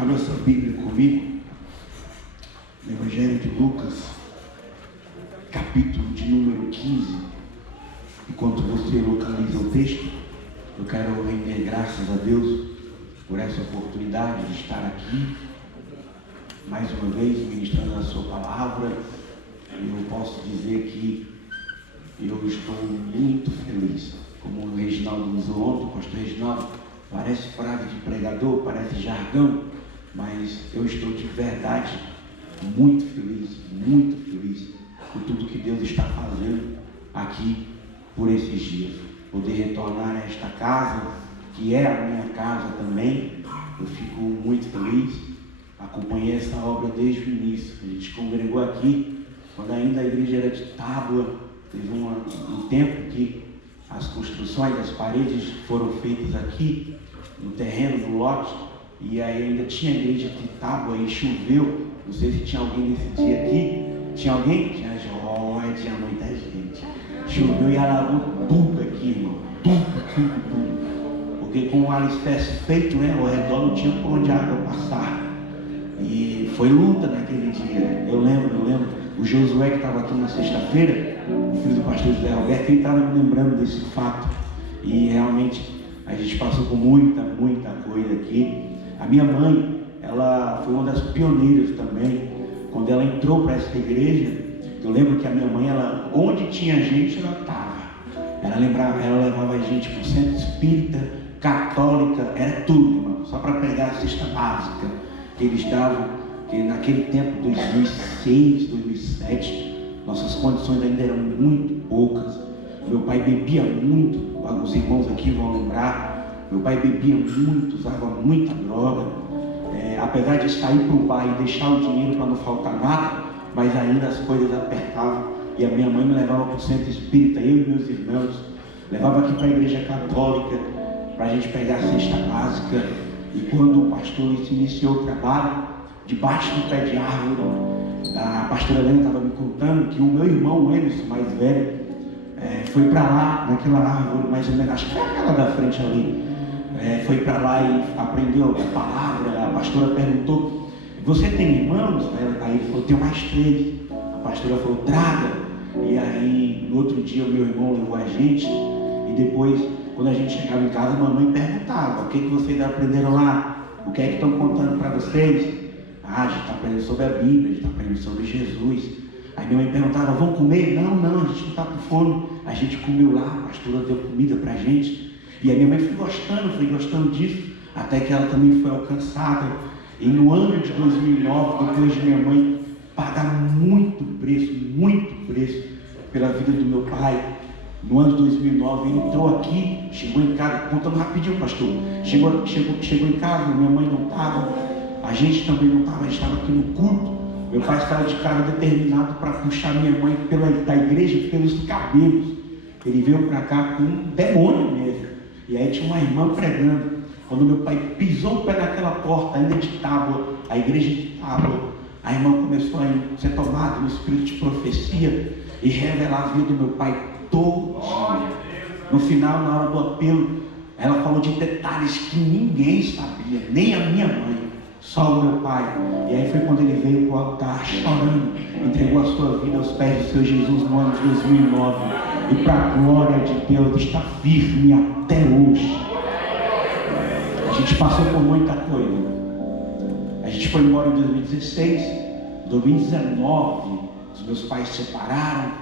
Abra sua Bíblia comigo, no Evangelho de Lucas, capítulo de número 15. Enquanto você localiza o texto, eu quero render graças a Deus por essa oportunidade de estar aqui, mais uma vez, ministrando a sua palavra. Eu posso dizer que eu estou muito feliz. Como o Reginaldo usou ontem, o pastor Reginaldo, parece frase de pregador, parece jargão, mas eu estou de verdade muito feliz por tudo que Deus está fazendo aqui por esses dias. Poder retornar a esta casa, que é a minha casa também, eu fico muito feliz. Acompanhei essa obra desde o início. A gente congregou aqui quando ainda a igreja era de tábua. Teve um tempo que as construções das paredes foram feitas aqui no terreno, no lote, e aí ainda tinha a igreja de tábua e choveu. Não sei se tinha alguém nesse dia aqui. Tinha alguém? Tinha muita gente. Choveu e alagou tudo aqui, irmão. Tudo. Porque com o alicerce feito, né, ao redor não tinha por onde a água passar. E foi luta naquele dia. Eu lembro. O Josué, que estava aqui na sexta-feira, o filho do pastor José Roberto, ele estava me lembrando desse fato. E realmente a gente passou por muita coisa aqui. A minha mãe, ela foi uma das pioneiras também. Quando ela entrou para essa igreja, eu lembro que a minha mãe, ela, onde tinha gente, ela estava. Ela levava a gente para o centro espírita, católica, era tudo, irmão, só para pegar a cesta básica que eles davam, que naquele tempo, 2006, 2007, nossas condições ainda eram muito poucas. Meu pai bebia muito, os irmãos aqui vão lembrar, meu pai bebia muito, usava muita droga, apesar de sair para o bar e deixar o dinheiro para não faltar nada, mas ainda as coisas apertavam. E a minha mãe me levava para o centro espírita, eu e meus irmãos, levava aqui para a igreja católica, para a gente pegar a cesta básica. E quando o pastor iniciou o trabalho, debaixo do pé de árvore, a pastora Helena estava me contando que o meu irmão, o Emerson, mais velho, foi para lá, naquela árvore, mais ou menos, acho que foi aquela da frente ali, foi para lá e aprendeu a palavra. A pastora perguntou: você tem irmãos? Aí ele falou: tenho mais 3. A pastora falou: traga. E aí, no outro dia, o meu irmão levou a gente, e depois, quando a gente chegava em casa, a mamãe perguntava: o que vocês aprenderam lá? O que é que estão contando para vocês? A gente está aprendendo sobre a Bíblia, a gente está aprendendo sobre Jesus. Aí minha mãe perguntava: vão comer? Não, a gente não está com fome. A gente comeu lá, a pastora deu comida para a gente. E a minha mãe foi gostando disso, até que ela também foi alcançada. E no ano de 2009, depois de minha mãe pagar muito preço pela vida do meu pai, no ano de 2009, ele entrou aqui, chegou em casa, contando rapidinho, pastor, chegou em casa, minha mãe não estava, a gente também não estava, a gente estava aqui no culto. Meu pai estava de cara determinado para puxar minha mãe da igreja pelos cabelos. Ele veio para cá com um demônio mesmo. E aí tinha uma irmã pregando. Quando meu pai pisou o pé naquela porta, ainda de tábua, a igreja de tábua, a irmã começou a ser tomada no espírito de profecia e revelar a vida do meu pai todo dia. No final, na hora do apelo, ela falou de detalhes que ninguém sabia, nem a minha mãe, só o meu pai. E aí foi quando ele veio para o altar chorando, entregou a sua vida aos pés do seu Jesus no ano de 2009. E para a glória de Deus, está firme até hoje. A gente passou por muita coisa. A gente foi embora em 2016, 2019, os meus pais se separaram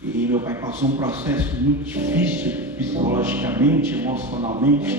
e meu pai passou um processo muito difícil, psicologicamente, emocionalmente.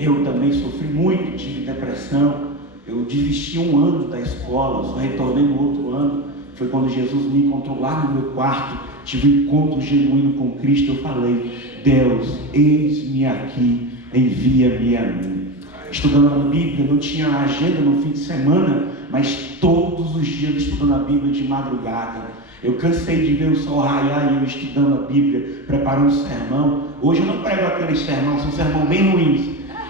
Eu também sofri muito, tive depressão. Eu desisti um ano da escola, só retornei no outro ano. Foi quando Jesus me encontrou lá no meu quarto. Tive um encontro genuíno com Cristo. Eu falei: Deus, eis-me aqui, envia-me a mim. Estudando a Bíblia, não tinha agenda no fim de semana, mas todos os dias estudando a Bíblia de madrugada. Eu cansei de ver o sol raiar e eu estudando a Bíblia, preparando o sermão. Hoje eu não prego aqueles sermões, são sermões bem ruins,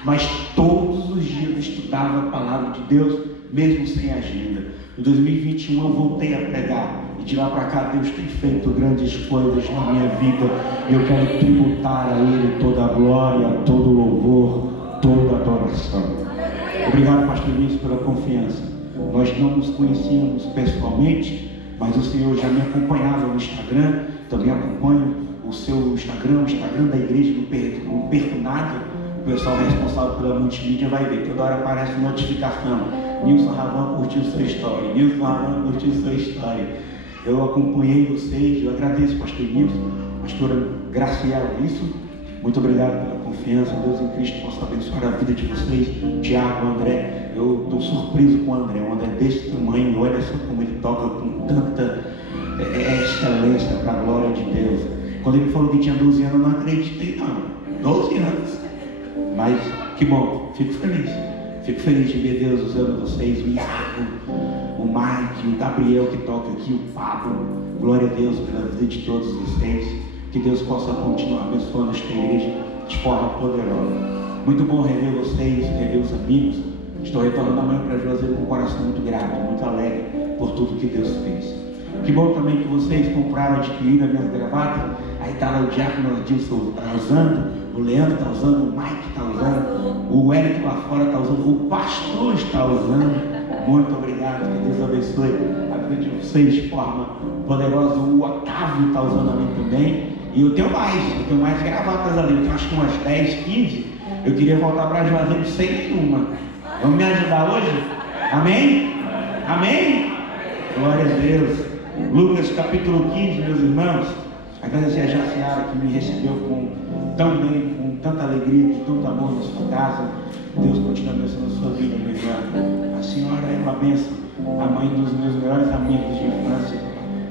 mas todos os dias eu estudava a palavra de Deus, mesmo sem agenda. Em 2021 eu voltei a pregar, e de lá para cá Deus tem feito grandes coisas na minha vida, e eu quero tributar a Ele toda a glória, todo o louvor, toda a adoração. Obrigado, pastor Luiz, pela confiança. Nós não nos conhecíamos pessoalmente, mas o Senhor já me acompanhava no Instagram. Também acompanho o seu Instagram, o Instagram da igreja, não perco nada. O pessoal responsável pela multimídia vai ver, toda hora aparece notificação: Nilson Ravan curtiu sua história, Nilson Ravan curtiu sua história. Eu acompanhei vocês, eu agradeço, pastor Nilson, pastora Graciela, isso. Muito obrigado pela confiança. Deus em Cristo possa abençoar a vida de vocês. Tiago, André, eu estou surpreso com o André. O André é desse tamanho, olha só como ele toca com tanta excelência para a glória de Deus. Quando ele falou que tinha 12 anos, eu não acreditei não. 12 anos. Mas que bom, fico feliz. Fico feliz de ver Deus usando vocês, o Iago, o Mike, o Gabriel que toca aqui, o Pablo. Glória a Deus pela vida de todos vocês. Que Deus possa continuar abençoando esta igreja de forma poderosa. Muito bom rever vocês, rever os amigos. Estou retornando amanhã para Juazeiro com um coração muito grato, muito alegre por tudo que Deus fez. Que bom também que vocês compraram, adquiriram as minhas gravatas. Aí está lá o Diácono Adilson está usando, o Leandro está usando, o Mike está usando, o Wellington lá fora está usando, o pastor está usando. Muito obrigado, que Deus abençoe a vida de vocês de forma poderosa. O Otávio está usando ali também. E eu tenho mais gravatas ali, eu tenho acho que umas 10, 15. Eu queria voltar para Juazeiro sem nenhuma. Vamos me ajudar hoje? Amém? Amém? Glória a Deus. Lucas capítulo 15, meus irmãos. Agradecer a Jaciara que me recebeu tão bem, com tanta alegria, com tanto amor na sua casa. Deus continue abençoando a sua vida, minha irmã. A senhora é uma bênção, a mãe dos meus melhores amigos de infância.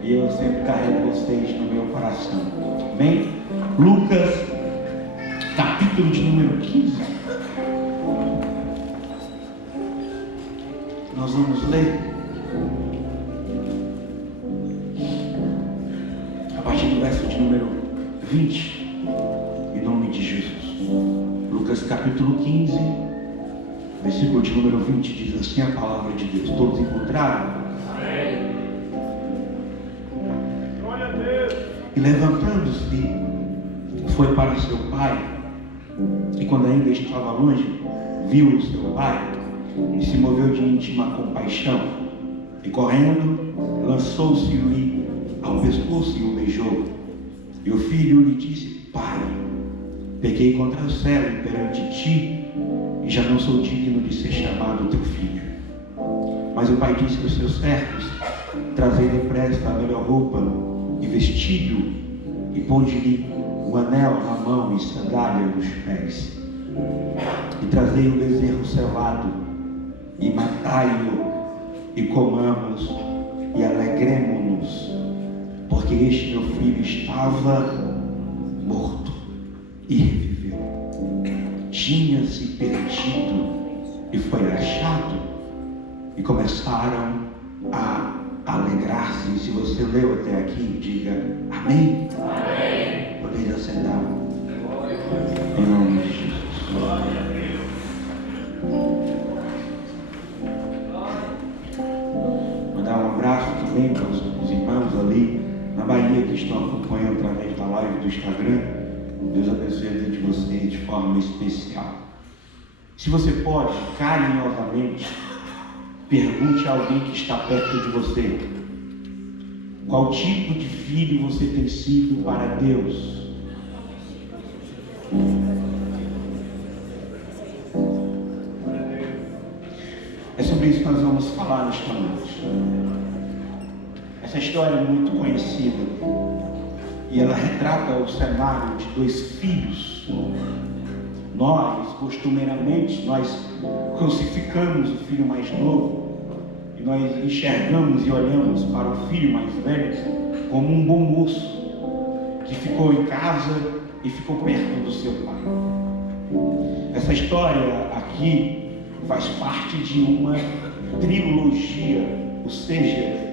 E eu sempre carrego vocês no meu coração. Amém? Lucas, capítulo de número 15. Nós vamos ler a partir do verso de número 20, em nome de Jesus. Lucas, capítulo 15, versículo de número 20, diz assim a palavra de Deus. Todos encontraram? Amém. E levantando-se, foi para seu pai, e quando ainda estava longe, viu o seu pai, e se moveu de íntima compaixão, e correndo, lançou-se-lhe ao pescoço e o beijou. E o filho lhe disse: Pai, pequei contra o céu e perante ti, e já não sou digno de ser chamado teu filho. Mas o pai disse aos seus servos: Trazei depressa a melhor roupa e vestido, e ponde-lhe o anel na mão e sandália nos pés. E trazei o bezerro selado, e matai-o, e comamos, e alegremo-nos, porque este meu filho estava morto e reviveu. Tinha-se perdido e foi achado, e começaram a alegrar-se. Se você leu até aqui, diga amém. Amém. Podeis assentar. Em nome de Jesus. Mandar um abraço também para os irmãos ali na Bahia que estão acompanhando através da live do Instagram. Deus abençoe a vida de vocês de forma especial. Se você pode, carinhosamente, pergunte a alguém que está perto de você: qual tipo de filho você tem sido para Deus? É sobre isso que nós vamos falar nesta noite. Essa história é muito conhecida e ela retrata o cenário de dois filhos. Nós, costumeiramente, nós crucificamos o filho mais novo e nós enxergamos e olhamos para o filho mais velho como um bom moço que ficou em casa e ficou perto do seu pai. Essa história aqui faz parte de uma trilogia, ou seja,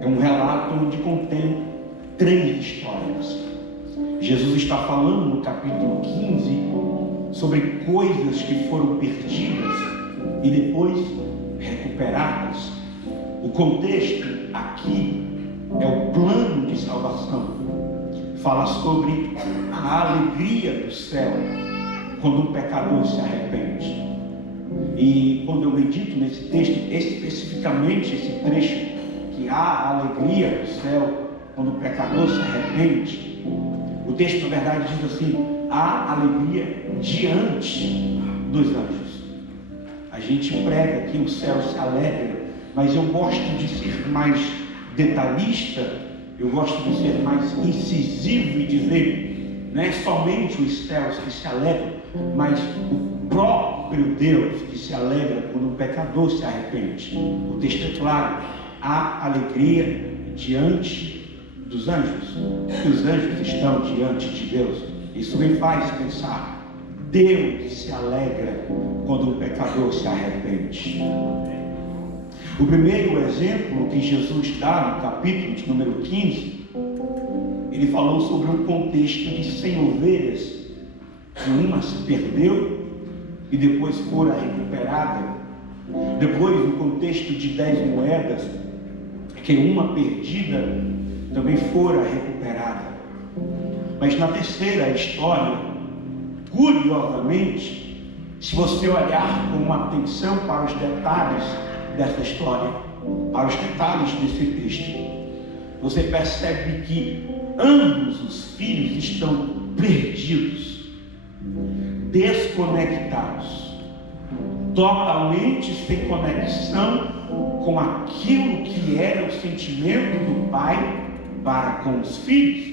é um relato onde contém 3 histórias. Jesus está falando no capítulo 15 sobre coisas que foram perdidas e depois recuperadas. O contexto aqui é o plano de salvação. Fala sobre a alegria do céu quando um pecador se arrepende. E quando eu medito nesse texto, especificamente esse trecho, que há alegria no céu quando o pecador se arrepende, o texto na verdade diz assim: há alegria diante dos anjos. A gente prega que o céu se alegra, mas eu gosto de ser mais detalhista, eu gosto de ser mais incisivo e dizer, não é somente os céus que se alegram, mas o próprio Deus que se alegra quando o pecador se arrepende. O texto é claro: há alegria diante dos anjos, que os anjos estão diante de Deus. Isso me faz pensar: Deus se alegra quando o pecador se arrepende. O primeiro exemplo que Jesus dá no capítulo de número 15, ele falou sobre um contexto de 100 ovelhas, que uma se perdeu e depois fora recuperada. Depois, no contexto de 10 moedas, que uma perdida também fora recuperada. Mas na terceira história, curiosamente, se você olhar com atenção para os detalhes dessa história, para os detalhes desse texto, você percebe que ambos os filhos estão perdidos, desconectados, totalmente sem conexão com aquilo que era o sentimento do pai para com os filhos.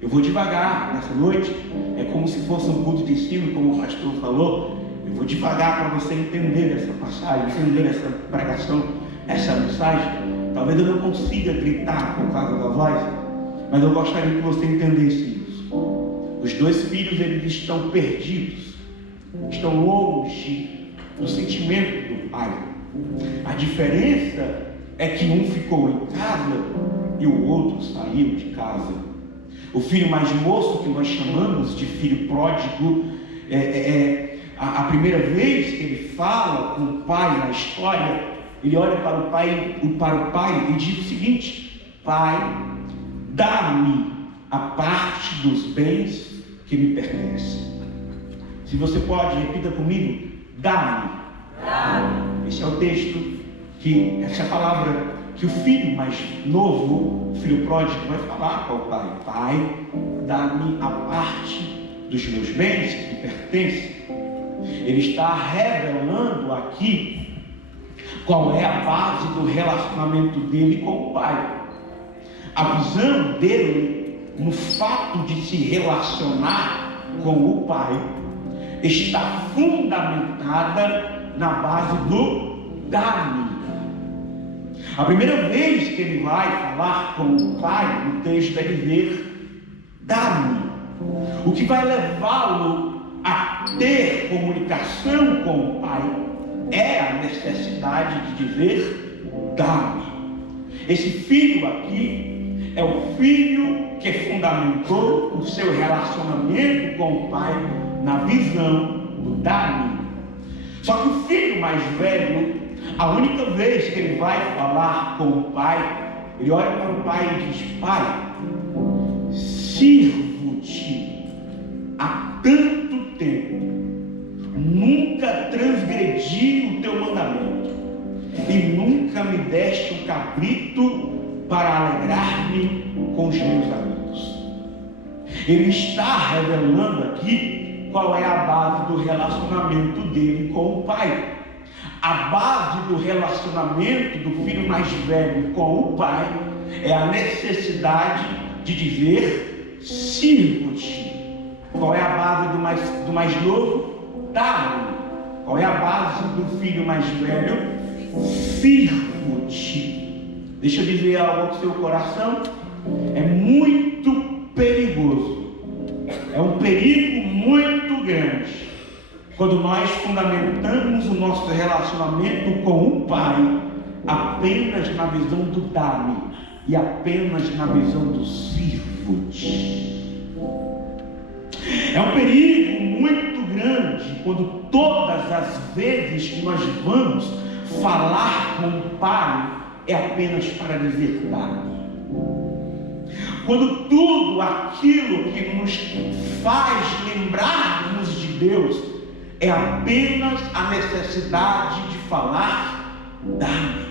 Eu vou devagar nessa noite, é como se fosse um culto de ensino, como o pastor falou. Eu vou devagar para você entender essa passagem, entender essa pregação, essa mensagem. Talvez eu não consiga gritar por causa da voz, mas eu gostaria que você entendesse isso. Os dois filhos, eles estão perdidos, estão longe do sentimento do pai. A diferença é que um ficou em casa e o outro saiu de casa. O filho mais moço, que nós chamamos de filho pródigo, a primeira vez que ele fala com o pai na história, ele olha para o pai e diz o seguinte: pai, dá-me a parte dos bens que me pertencem. Se você pode, repita comigo: dá-me. Esse é o texto, essa é a palavra que o filho mais novo, o filho pródigo, vai falar para o pai: pai, dá-me a parte dos meus bens que me pertencem. Ele está revelando aqui qual é a base do relacionamento dele com o pai. A visão dele no fato de se relacionar com o pai está fundamentada na base do dar-me. A primeira vez que ele vai falar com o pai, no texto é dizer: dá-me. O que vai levá-lo a ter comunicação com o pai é a necessidade de dizer: dá-me. Esse filho aqui é o filho que fundamentou o seu relacionamento com o pai na visão do dá-me. Só que o filho mais velho, a única vez que ele vai falar com o pai, ele olha para o pai e diz: pai, sirvo-te há tanto tempo, nunca transgredi o teu mandamento e nunca me deste um cabrito para alegrar-me com os meus amigos. Ele está revelando aqui qual é a base do relacionamento dele com o pai. A base do relacionamento do filho mais velho com o pai é a necessidade de dizer: sirvo-te. Qual é a base do mais novo? Dá-me. Qual é a base do filho mais velho? Sirvo-te. Deixa eu dizer algo ao seu coração. É muito perigoso, é um perigo muito grande quando nós fundamentamos o nosso relacionamento com o pai apenas na visão do dá-me e apenas na visão do sirvo-te. É um perigo muito grande quando todas as vezes que nós vamos falar com o pai é apenas para dizer dá-me. Quando tudo aquilo que nos faz lembrarmos de Deus é apenas a necessidade de falar: dá-me.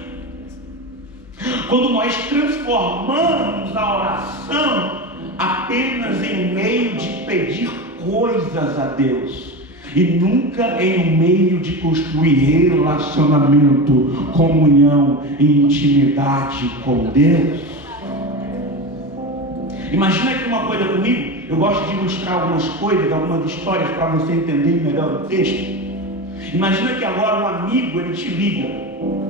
Quando nós transformamos a oração apenas em um meio de pedir coisas a Deus e nunca em um meio de construir relacionamento, comunhão e intimidade com Deus. Imagina aqui uma coisa comigo. Eu gosto de ilustrar algumas coisas, algumas histórias para você entender melhor o texto. Imagina que agora um amigo, ele te liga,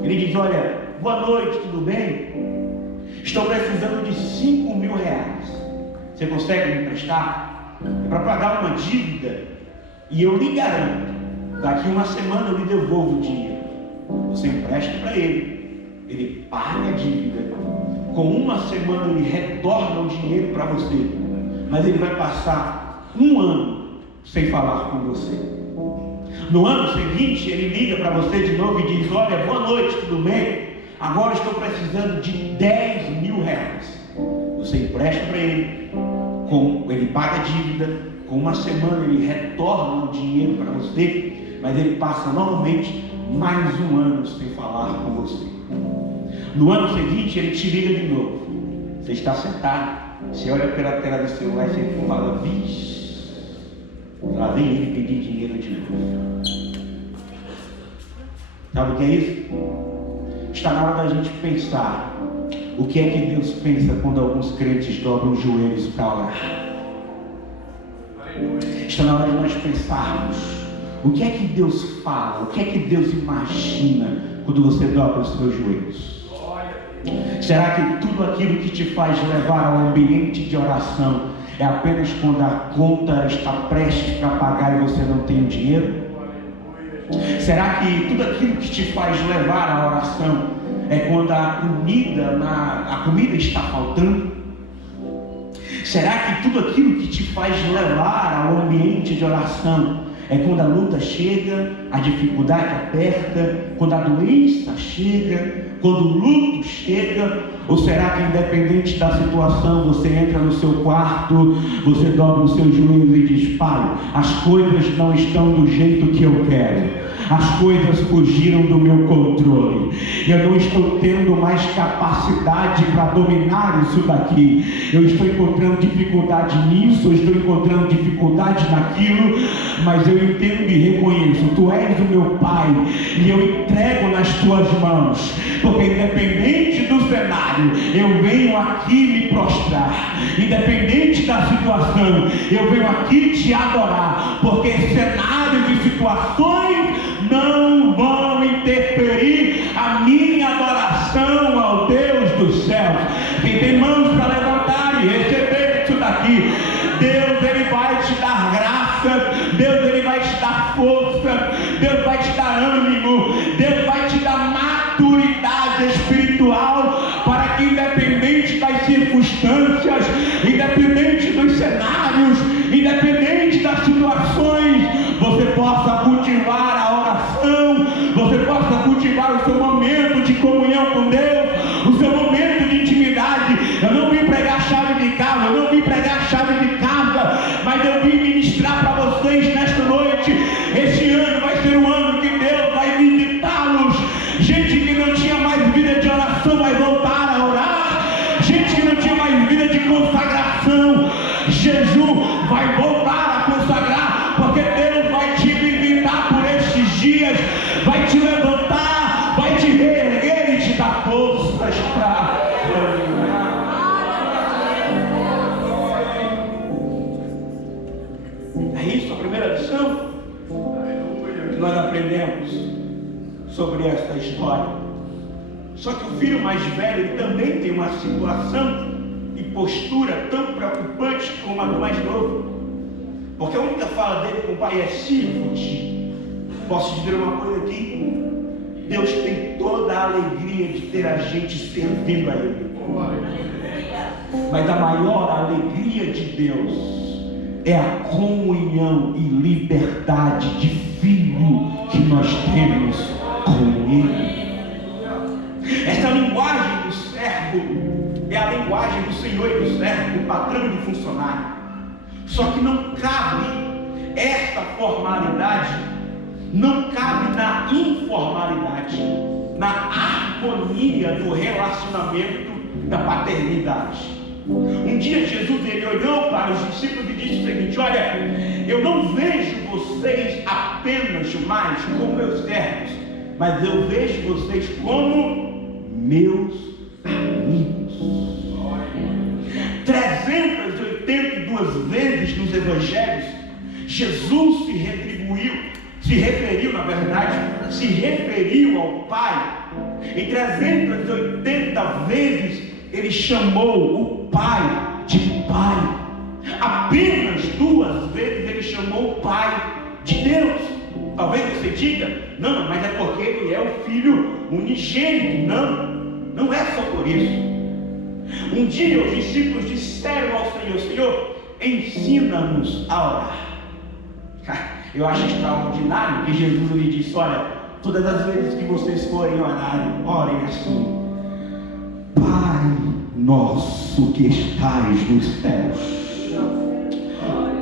ele diz: olha, boa noite, tudo bem? Estou precisando de 5 mil reais. Você consegue me emprestar? É para pagar uma dívida. E eu lhe garanto, daqui uma semana eu lhe devolvo o dinheiro. Você empresta para ele paga a dívida. Com uma semana ele retorna o dinheiro para você. Mas ele vai passar 1 ano sem falar com você. No ano seguinte ele liga para você de novo e diz: olha, boa noite, tudo bem? Agora estou precisando de 10 mil reais. Você empresta para ele, ele paga a dívida. Com uma semana ele retorna o dinheiro para você, mas ele passa novamente mais 1 ano sem falar com você. No ano seguinte ele te liga de novo. Você está sentado, você olha pela tela do celular e você fala: vixe, lá vem ele pedir dinheiro de novo. Sabe o que é isso? Está na hora da gente pensar o que é que Deus pensa quando alguns crentes dobram os joelhos para orar. Está na hora de nós pensarmos o que é que Deus fala, o que é que Deus imagina quando você dobra os seus joelhos. Será que tudo aquilo que te faz levar ao ambiente de oração é apenas quando a conta está prestes para pagar e você não tem o dinheiro? Será que tudo aquilo que te faz levar à oração é quando a comida está faltando? Será que tudo aquilo que te faz levar ao ambiente de oração é quando a luta chega, a dificuldade aperta, quando a doença chega, quando o luto chega? Ou será que independente da situação, você entra no seu quarto, você dobra os seus joelhos e diz: Pai, as coisas não estão do jeito que eu quero. As coisas fugiram do meu controle. Eu não estou tendo mais capacidade para dominar isso daqui. Eu estou encontrando dificuldade nisso, eu estou encontrando dificuldade naquilo, mas eu entendo e reconheço: Tu és o meu Pai, e eu entrego nas Tuas mãos, porque independente do cenário, eu venho aqui me prostrar. Independente da situação, eu venho aqui te adorar, porque cenários e situações não vão interferir a minha adoração ao Deus dos céus. Quem tem mãos para levantar e receber isso daqui, Deus, Ele vai te dar graça, Deus, Ele vai te dar força, Deus vai te dar ânimo, Deus vai te dar maturidade espiritual, para que independente das circunstâncias, independente dos cenários, independente das situações, você possa cultivar a oração, você possa cultivar o seu momento de comunhão com Deus, o seu momento de intimidade. Eu não vim pregar chave de casa, eu não vim pregar chave de casa, mas eu vim ministrar para vocês nesta noite. Este ano vai ser um ano que Deus vai visitá-los. Gente que não tinha mais vida de oração vai voltar a orar. Gente que não tinha mais vida de consagração, jejum, vai voltar a consagrar, porque Deus vai te visitar por estes dias, vai te levantar, vai te reerguer e te dar forças para caminhar. É isso a primeira lição que nós aprendemos sobre esta história. Só que o filho mais velho, ele também tem uma situação e postura tão preocupante como a do mais novo, porque a única fala dele com o pai é: sirvo-te. Posso dizer uma coisa aqui? Deus tem toda a alegria de ter a gente servindo a Ele, mas a maior alegria de Deus é a comunhão e liberdade de filho que nós temos com Ele. Essa linguagem do servo é a linguagem do Senhor e do servo, do patrão e do funcionário. Só que não cabe essa formalidade não cabe na informalidade, na harmonia do relacionamento da paternidade. Um dia Jesus ele olhou para os discípulos e disse o seguinte: olha, eu não vejo vocês apenas mais como meus servos, mas eu vejo vocês como meus amigos. 382 vezes nos evangelhos Jesus se referiu ao Pai. Em 380 vezes ele chamou o Pai de Pai. Apenas 2 vezes ele chamou o Pai de Deus. Talvez você diga: não, mas é porque ele é o Filho unigênito. Não é só por isso. Um dia os discípulos disseram ao Senhor: Senhor, ensina-nos a orar. Eu acho extraordinário que Jesus lhe disse: olha, todas as vezes que vocês forem orar, orem assim: Pai nosso que estais nos céus.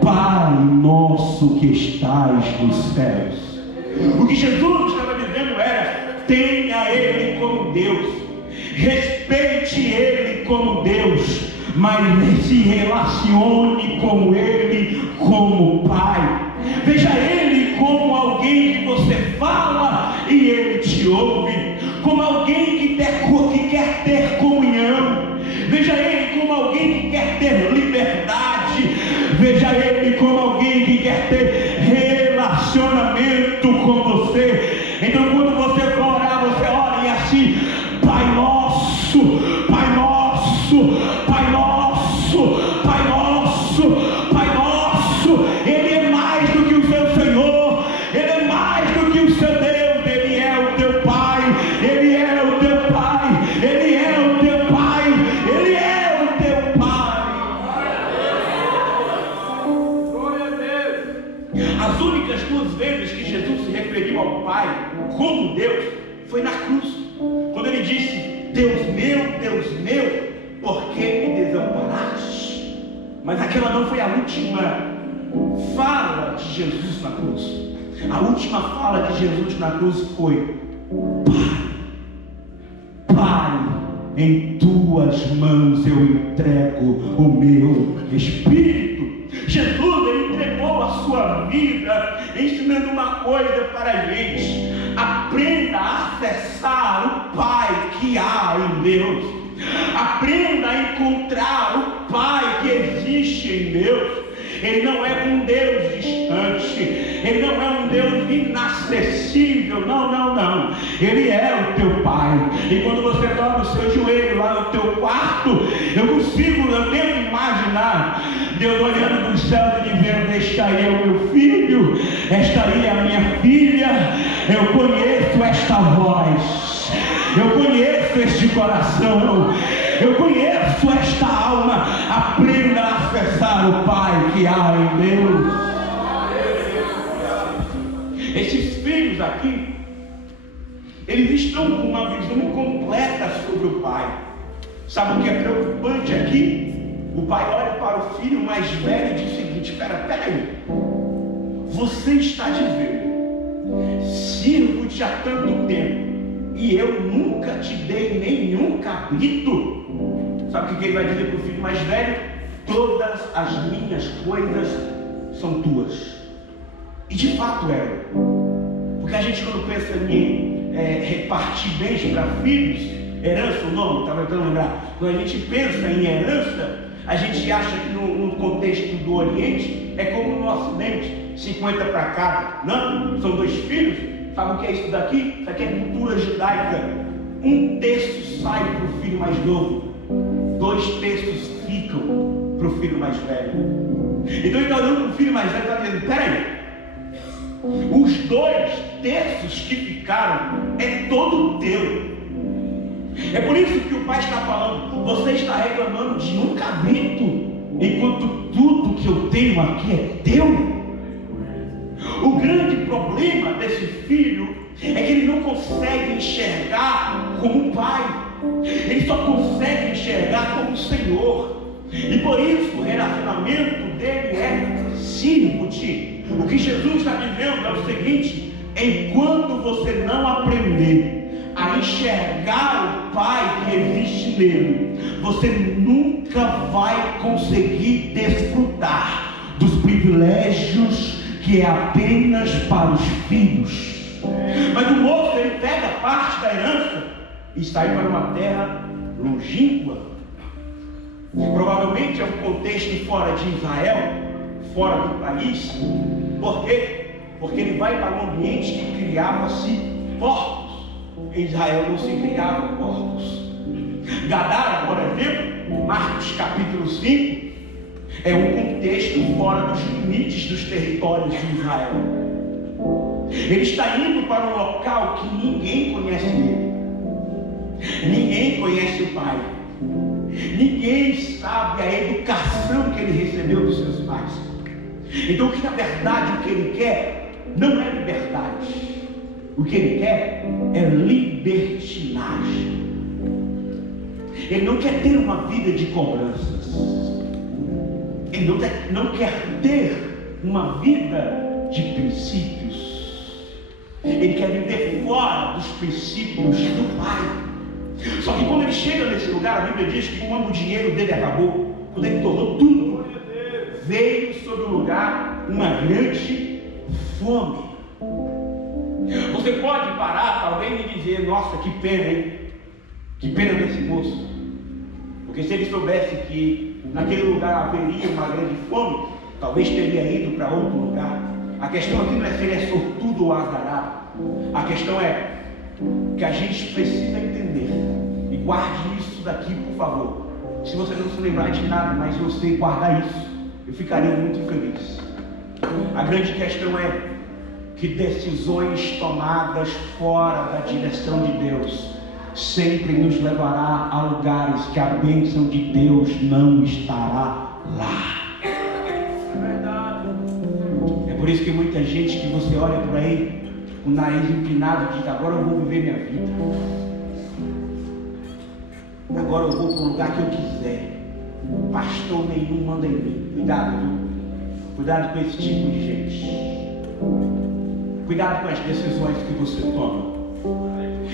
Pai nosso que estais nos céus. O que Jesus estava dizendo era: tenha Ele como Deus, respeite Ele como Deus, mas se relacione com Ele como Pai. Veja Ele como alguém que você fala e Ele te ouve, como alguém que quer ter comunhão. Veja Ele como alguém que quer ter liberdade. Veja Ele como alguém que quer ter relacionamento com você. Então quando você for orar, você ore assim: Pai nosso, Pai nosso, Pai nosso, Pai nosso, Pai nosso. Ele é mais do que o seu Senhor, Ele é mais do que o seu Deus. Ele é o teu Pai, Ele é o teu Pai, Ele é o teu Pai, Ele é o teu Pai. Glória a Deus. As únicas 2 vezes que Jesus se referiu ao Pai como Deus foi na cruz, quando Ele disse: Deus meu, por que me desamparaste? Mas aquela não foi a última fala de Jesus na cruz. A última fala de Jesus na cruz foi: Pai, em tuas mãos eu entrego o meu espírito. Jesus ele entregou a sua vida ensinando uma coisa para a gente: aprenda a acessar o Pai que há em Deus. Aprenda a encontrar o Pai que existe em Deus. Ele não é um Deus distante, Ele não é um Deus inacessível, não. Ele é o teu Pai. E quando você dobra o seu joelho lá no teu quarto, eu tento imaginar Deus olhando para os céus e dizendo: esta aí é o meu filho, esta aí é a minha filha, eu conheço esta voz, eu conheço este coração, eu conheço esta alma. Aprenda a acessar o Pai que há em Deus. Esses filhos aqui, eles estão com uma visão incompleta sobre o Pai. Sabe o que é preocupante aqui? O pai olha para o filho mais velho e diz o seguinte: espera aí, você está dizendo, sirvo-te há tanto tempo e eu nunca te dei nenhum cabrito? Sabe o que ele vai dizer para o filho mais velho? Todas as minhas coisas são tuas. E de fato eram. Porque a gente, quando pensa em repartir bens para filhos, herança, o nome, estava tentando lembrar. Quando a gente pensa em herança, a gente acha que no contexto do Oriente é como no Ocidente, 50 para cada. Não, são 2 filhos. Sabe o que é isso daqui? Isso aqui é cultura judaica. 1/3 sai para o filho mais novo, 2/3 ficam para o filho mais velho. Então ele está olhando para o filho mais velho e está dizendo: peraí, os 2/3 que ficaram é todo teu. É por isso que o pai está falando: você está reclamando de um cabrito, enquanto tudo que eu tenho aqui é teu. O grande problema desse filho é que ele não consegue enxergar como pai, ele só consegue enxergar como Senhor. E por isso o relacionamento dele é: sirvo-te. O que Jesus está dizendo é o seguinte: enquanto você não aprender a enxergar o Pai que existe nele, você nunca vai conseguir desfrutar dos privilégios que é apenas para os filhos. Mas o moço, ele pega parte da herança e sai para uma terra longínqua. Provavelmente é um contexto fora de Israel, fora do país. Por quê? Porque ele vai para um ambiente que criava-se porcos. Em Israel não se criavam porcos. Gadara, por exemplo, Marcos capítulo 5, é um contexto fora dos limites dos territórios de Israel. Ele está indo para um local que ninguém conhece ele. Ninguém conhece o Pai. Ninguém sabe a educação que ele recebeu dos seus pais. Então, que na verdade o que ele quer não é liberdade. O que ele quer é libertinagem. Ele não quer ter uma vida de cobranças. Ele não quer ter uma vida de princípios. Ele quer viver fora dos princípios do Pai. Só que quando ele chega nesse lugar, a Bíblia diz que quando o dinheiro dele acabou, quando ele tornou tudo, veio sobre o lugar uma grande fome. Você pode parar, talvez, e dizer: nossa, que pena, hein? Que pena desse moço. Porque se ele soubesse que naquele lugar haveria uma grande fome, talvez teria ido para outro lugar. A questão aqui não é se ele é sortudo ou azarado. A questão é que a gente precisa entender, e guarde isso daqui, por favor. Se você não se lembrar de nada, mas você guardar isso, eu ficaria muito feliz. A grande questão é que decisões tomadas fora da direção de Deus sempre nos levará a lugares que a bênção de Deus não estará lá. É verdade. É por isso que muita gente que você olha por aí, o nariz inclinado, diz: agora eu vou viver minha vida. Agora eu vou para o lugar que eu quiser. Pastor nenhum manda em mim. Cuidado, viu? Cuidado com esse tipo de gente. Cuidado com as decisões que você toma.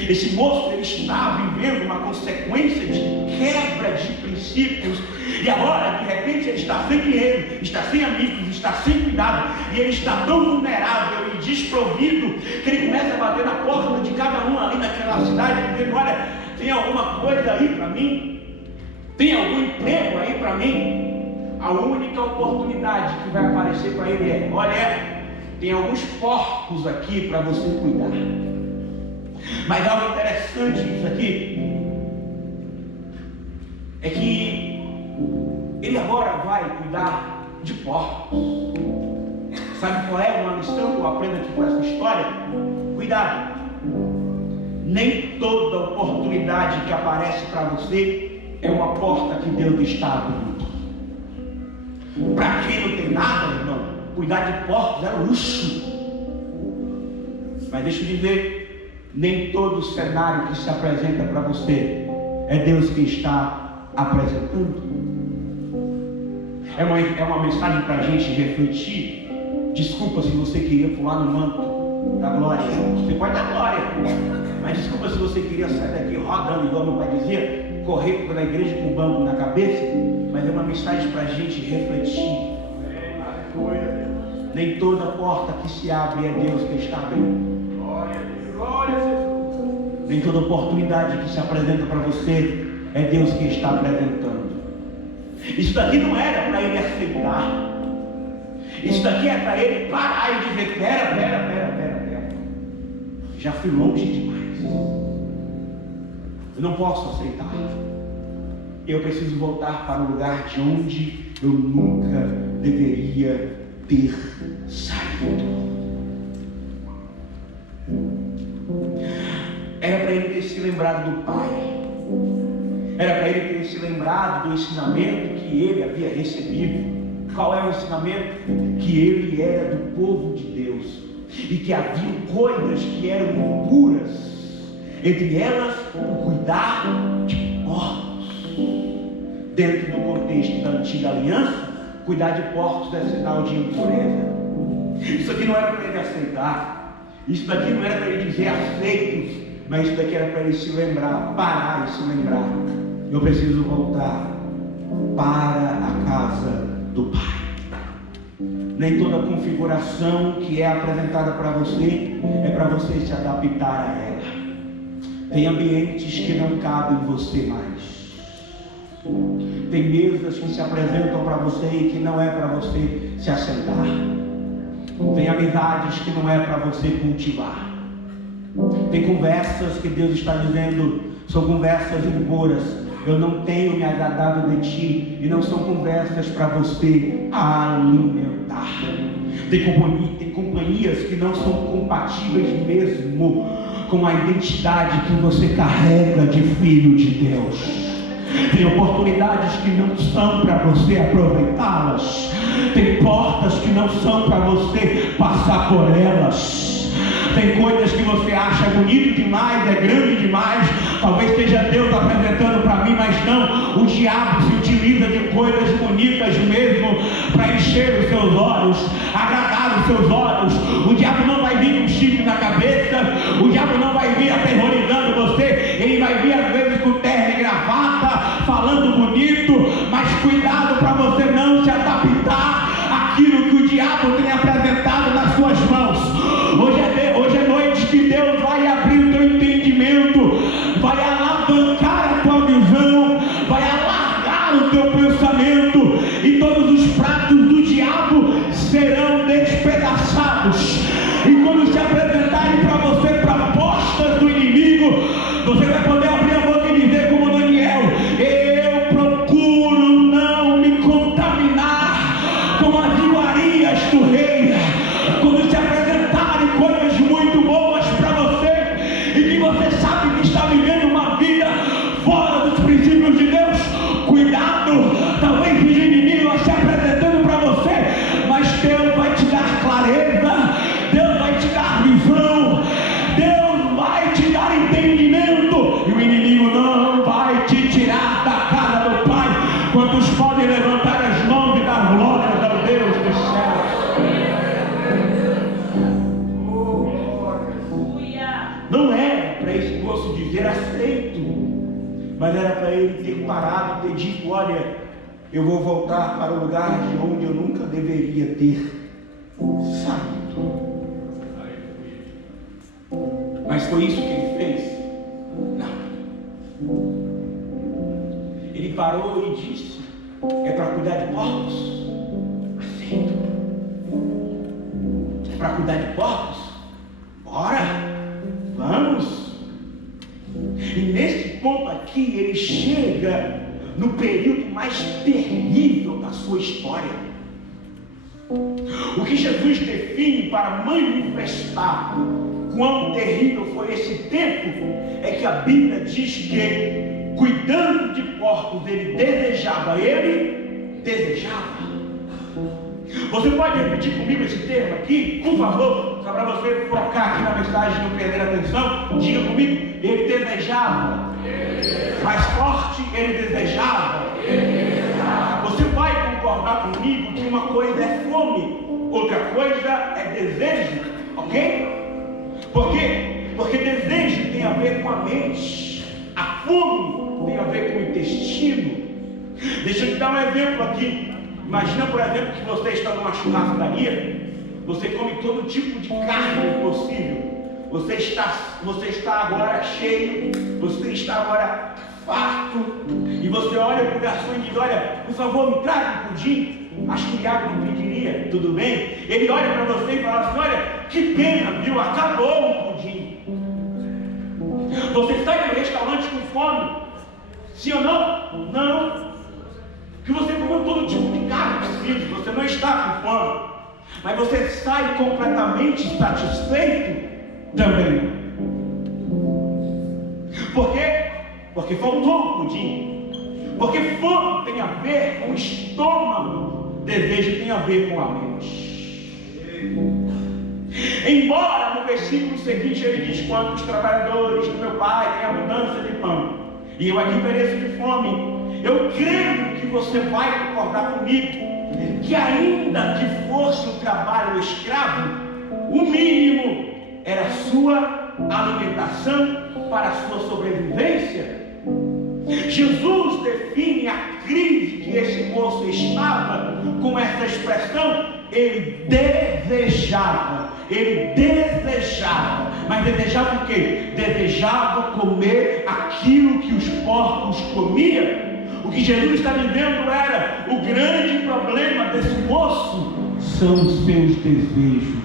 Esse moço, ele está vivendo uma consequência de quebra de princípios. E agora, de repente, ele está sem dinheiro, está sem amigos, está sem cuidado. E ele está tão vulnerável e desprovido que ele começa a bater na porta de cada um ali naquela cidade, dizendo: olha, tem alguma coisa aí para mim? Tem algum emprego aí para mim? A única oportunidade que vai aparecer para ele é: olha, tem alguns porcos aqui para você cuidar. Mas algo interessante nisso aqui é que ele agora vai cuidar de porcos. Sabe qual é uma lição que eu aprendo aqui com essa história? Cuidado. Nem toda oportunidade que aparece para você é uma porta que Deus está abrindo. Para quem não tem nada, irmão, cuidar de porcos é luxo. Mas deixa eu dizer, nem todo cenário que se apresenta para você é Deus que está apresentando. É uma mensagem para a gente refletir. Desculpa se você queria pular no manto da glória. Você pode dar glória, mas desculpa se você queria sair daqui rodando, igual meu pai dizia, correr pela igreja com um banco na cabeça. Mas é uma mensagem para a gente refletir. Nem toda porta que se abre é Deus que está abrindo. Nem toda oportunidade que se apresenta para você é Deus que está apresentando. Isso daqui não era para ele aceitar. Isso daqui é para ele parar e dizer: pera. Já fui longe demais. Eu não posso aceitar. Eu preciso voltar para o lugar de onde eu nunca deveria ter saído. Era para ele ter se lembrado do Pai. Era para ele ter se lembrado do ensinamento que ele havia recebido. Qual era o ensinamento? Que ele era do povo de Deus e que havia coisas que eram impuras, entre elas o cuidar de porcos. Dentro do contexto da antiga aliança, cuidar de porcos é sinal de impureza. Isso aqui não era para ele aceitar. Isso daqui não era para ele dizer aceito, mas isso daqui era para ele se lembrar, parar e se lembrar. Eu preciso voltar para a casa do Pai. Nem toda configuração que é apresentada para você é para você se adaptar a ela. Tem ambientes que não cabem em você mais. Tem mesas que se apresentam para você e que não é para você se assentar. Tem amizades que não é para você cultivar. Tem conversas que Deus está dizendo, são conversas impuras. Eu não tenho me agradado de ti. E não são conversas para você alimentar. Tem companhias que não são compatíveis mesmo com a identidade que você carrega de filho de Deus. Tem oportunidades que não são para você aproveitá-las. Tem portas que não são para você passar por elas. Tem coisas que você acha bonito demais, é grande demais. Talvez seja Deus apresentando para mim, mas não. O diabo se utiliza de coisas bonitas mesmo para encher os seus olhos, agradar os seus olhos. O diabo não vai vir com chifre na cabeça. O diabo não vai vir aterrorizando você. Ele vai vir às vezes com terno e gravata, falando bonito. Mas cuidado para você não se adaptar àquilo que o diabo tem apresentado nas suas mãos. Hoje é noite que Deus vai abrir o teu entendimento, vai alavancar a tua visão, vai alargar o teu pensamento, e todos os pratos do diabo serão despedaçados. E quando se apresentarem para você propostas do inimigo, você vai poder abrir a boca e dizer como Daniel: eu procuro não me contaminar com as iguarias do rei. Quando se apresentarem coisas muito boas para você e que você sabe que está vivendo uma vida fora dos princípios de Deus, cuidado. Talvez seja inimigo se apresentando para você, mas Deus vai te dar clareza, Deus vai te dar visão, Deus vai te dar entendimento, e o inimigo não vai te tirar da casa do Pai. Quantos podem levantar as mãos e dar glórias ao Deus dos céus? Não era para esse moço dizer aceito, mas era para ele ter parado e ter dito: olha, eu vou voltar para o lugar de onde eu nunca deveria ter saído. Mas foi isso que ele fez? Não. Ele parou e disse: é para cuidar de porcos? Aceito. É para cuidar de porcos? Bora! Vamos! E nesse ponto aqui, ele chega no período mais terrível da sua história. O que Jesus define para manifestar quão terrível foi esse tempo é que a Bíblia diz que, cuidando de porcos, ele desejava. Você pode repetir comigo esse termo aqui, por favor? Só para você focar aqui na mensagem e não perder a atenção. Diga comigo: ele desejava. Mais forte, ele desejava. Você vai concordar comigo que uma coisa é fome, outra coisa é desejo, ok? Por quê? Porque desejo tem a ver com a mente, a fome tem a ver com o intestino. Deixa eu te dar um exemplo aqui. Imagina, por exemplo, que você está numa churrascaria, você come todo tipo de carne possível. Você está agora cheio, você está agora farto, e você olha para o garçom e diz: olha, por favor, me traga um pudim. Acho que o Iago não pediria, tudo bem? Ele olha para você e fala assim: olha, que pena, viu? Acabou o pudim. Você sai do restaurante com fome? Sim ou não? Não. Que você comeu todo tipo de carne possível, você não está com fome, mas você sai completamente satisfeito também. Por quê? Porque faltou um pudim. Porque fome tem a ver com o estômago, desejo tem a ver com a mente. Embora no versículo seguinte ele diz: quando os trabalhadores do meu pai têm abundância de pão e eu aqui pereço de fome, eu creio que você vai concordar comigo que, ainda que fosse um trabalho escravo, o mínimo era a sua alimentação para a sua sobrevivência. Jesus define a crise que esse moço estava com essa expressão: ele desejava, mas desejava o quê? Desejava comer aquilo que os porcos comiam. O que Jesus está dizendo era: o grande problema desse moço são os seus desejos.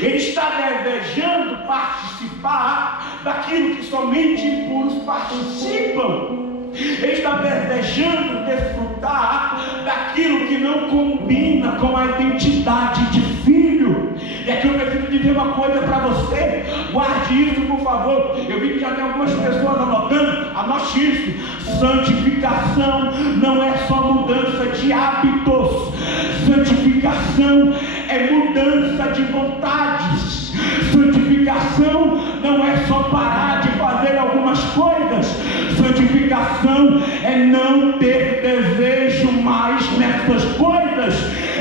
Ele está desejando participar daquilo que somente impuros participam. Ele está desejando desfrutar daquilo que não combina com a identidade de filho. E aqui eu preciso dizer uma coisa para você: guarde isso, por favor. Eu vi que já tem algumas pessoas anotando. Anote isso: santificação não é só mudança de hábitos, santificação é mudança de vontades. Santificação não é só parar de fazer algumas coisas. Santificação é não ter desejo mais nessas coisas.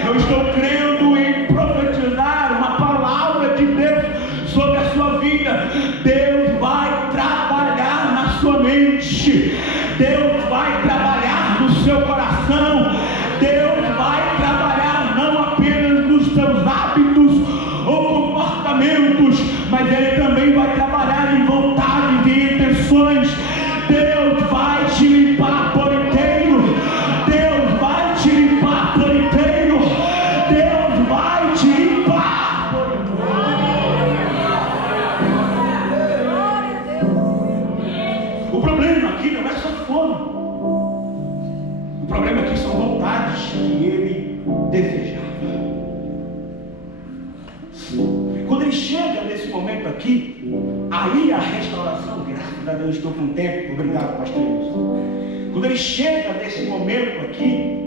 Eu estou crendo em profetizar uma palavra de Deus sobre a sua vida. Deus vai trabalhar na sua mente. Deus vai trabalhar no seu coração. Deus vai trabalhar não apenas nos seus hábitos ou comportamentos, mas Ele também vai trabalhar em vontades e intenções. Deus vai te limpar por inteiro. Deus vai te limpar por inteiro. Deus vai te limpar por inteiro. O problema aqui não é só fome. O problema aqui são vontades que ele desejava. Quando ele chega nesse momento aqui, aí a restauração, graças a Deus estou com tempo, obrigado, pastor Wilson. Quando ele chega nesse momento aqui,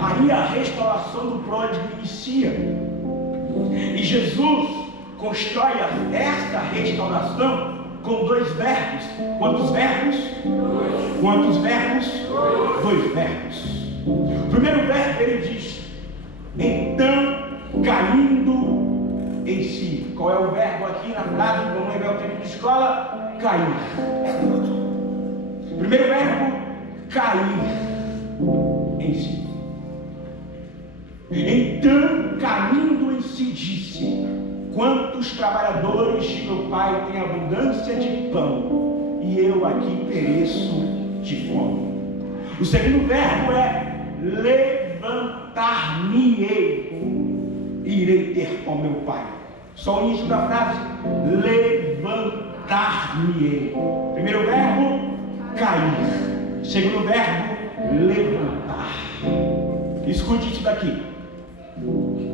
aí a restauração do pródigo inicia. E Jesus constrói essa restauração com dois verbos. Quantos verbos? Quantos verbos? Dois verbos. O primeiro verbo ele diz: então caindo em si. Qual é o verbo aqui na frase? Vamos lembrar o tempo de escola: cair. Primeiro verbo: cair em si. Então, caindo em si, disse: quantos trabalhadores de meu pai têm abundância de pão, e eu aqui pereço de fome. O segundo verbo é: levantar-me-ei, irei ter com meu pai. Só o início da frase: levantar-me-ei. Primeiro verbo: cair. Segundo verbo: levantar. Escute isso daqui: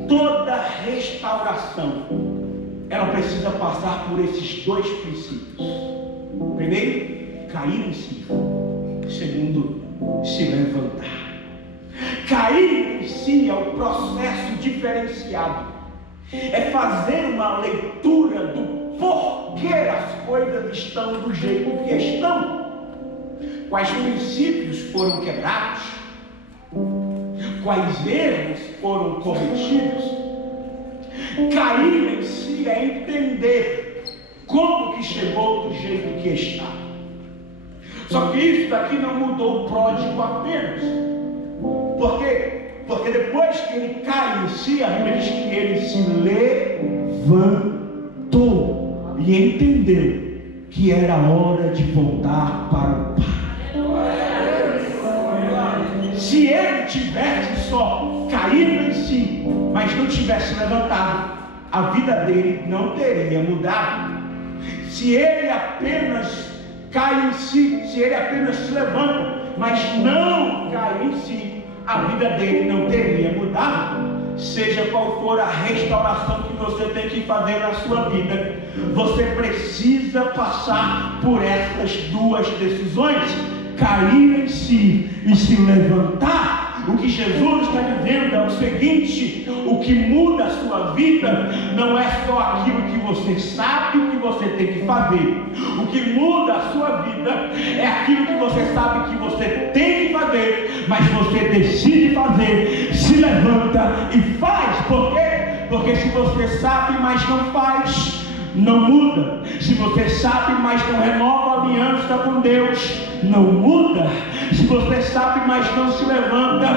toda restauração ela precisa passar por esses dois princípios. Primeiro, cair em si. Segundo, se levantar. Cair em si é um processo diferenciado. É fazer uma leitura do porquê as coisas estão do jeito que estão. Quais princípios foram quebrados? Quais erros foram cometidos? Cair em si é entender como que chegou do jeito que está. Só que isso daqui não mudou o pródigo apenas. Por quê? Porque depois que ele cai em si, a Bíblia diz que ele se levantou e entendeu que era hora de voltar para o Pai. Se ele tivesse só caído em si, mas não tivesse levantado, a vida dele não teria mudado. Se ele apenas cai em si, se ele apenas se levanta, mas não cai em si, a vida dele não teria mudado. Seja qual for a restauração que você tem que fazer na sua vida, você precisa passar por essas duas decisões: cair em si e se levantar. O que Jesus está dizendo é o seguinte: o que muda a sua vida não é só aquilo que você sabe que você tem que fazer. O que muda a sua vida é aquilo que você sabe que você tem que fazer, mas você decide fazer, se levanta e faz. Por quê? Porque se você sabe, mas não faz, não muda. Se você sabe, mas não renova a aliança com Deus, não muda. Se você sabe, mas não se levanta,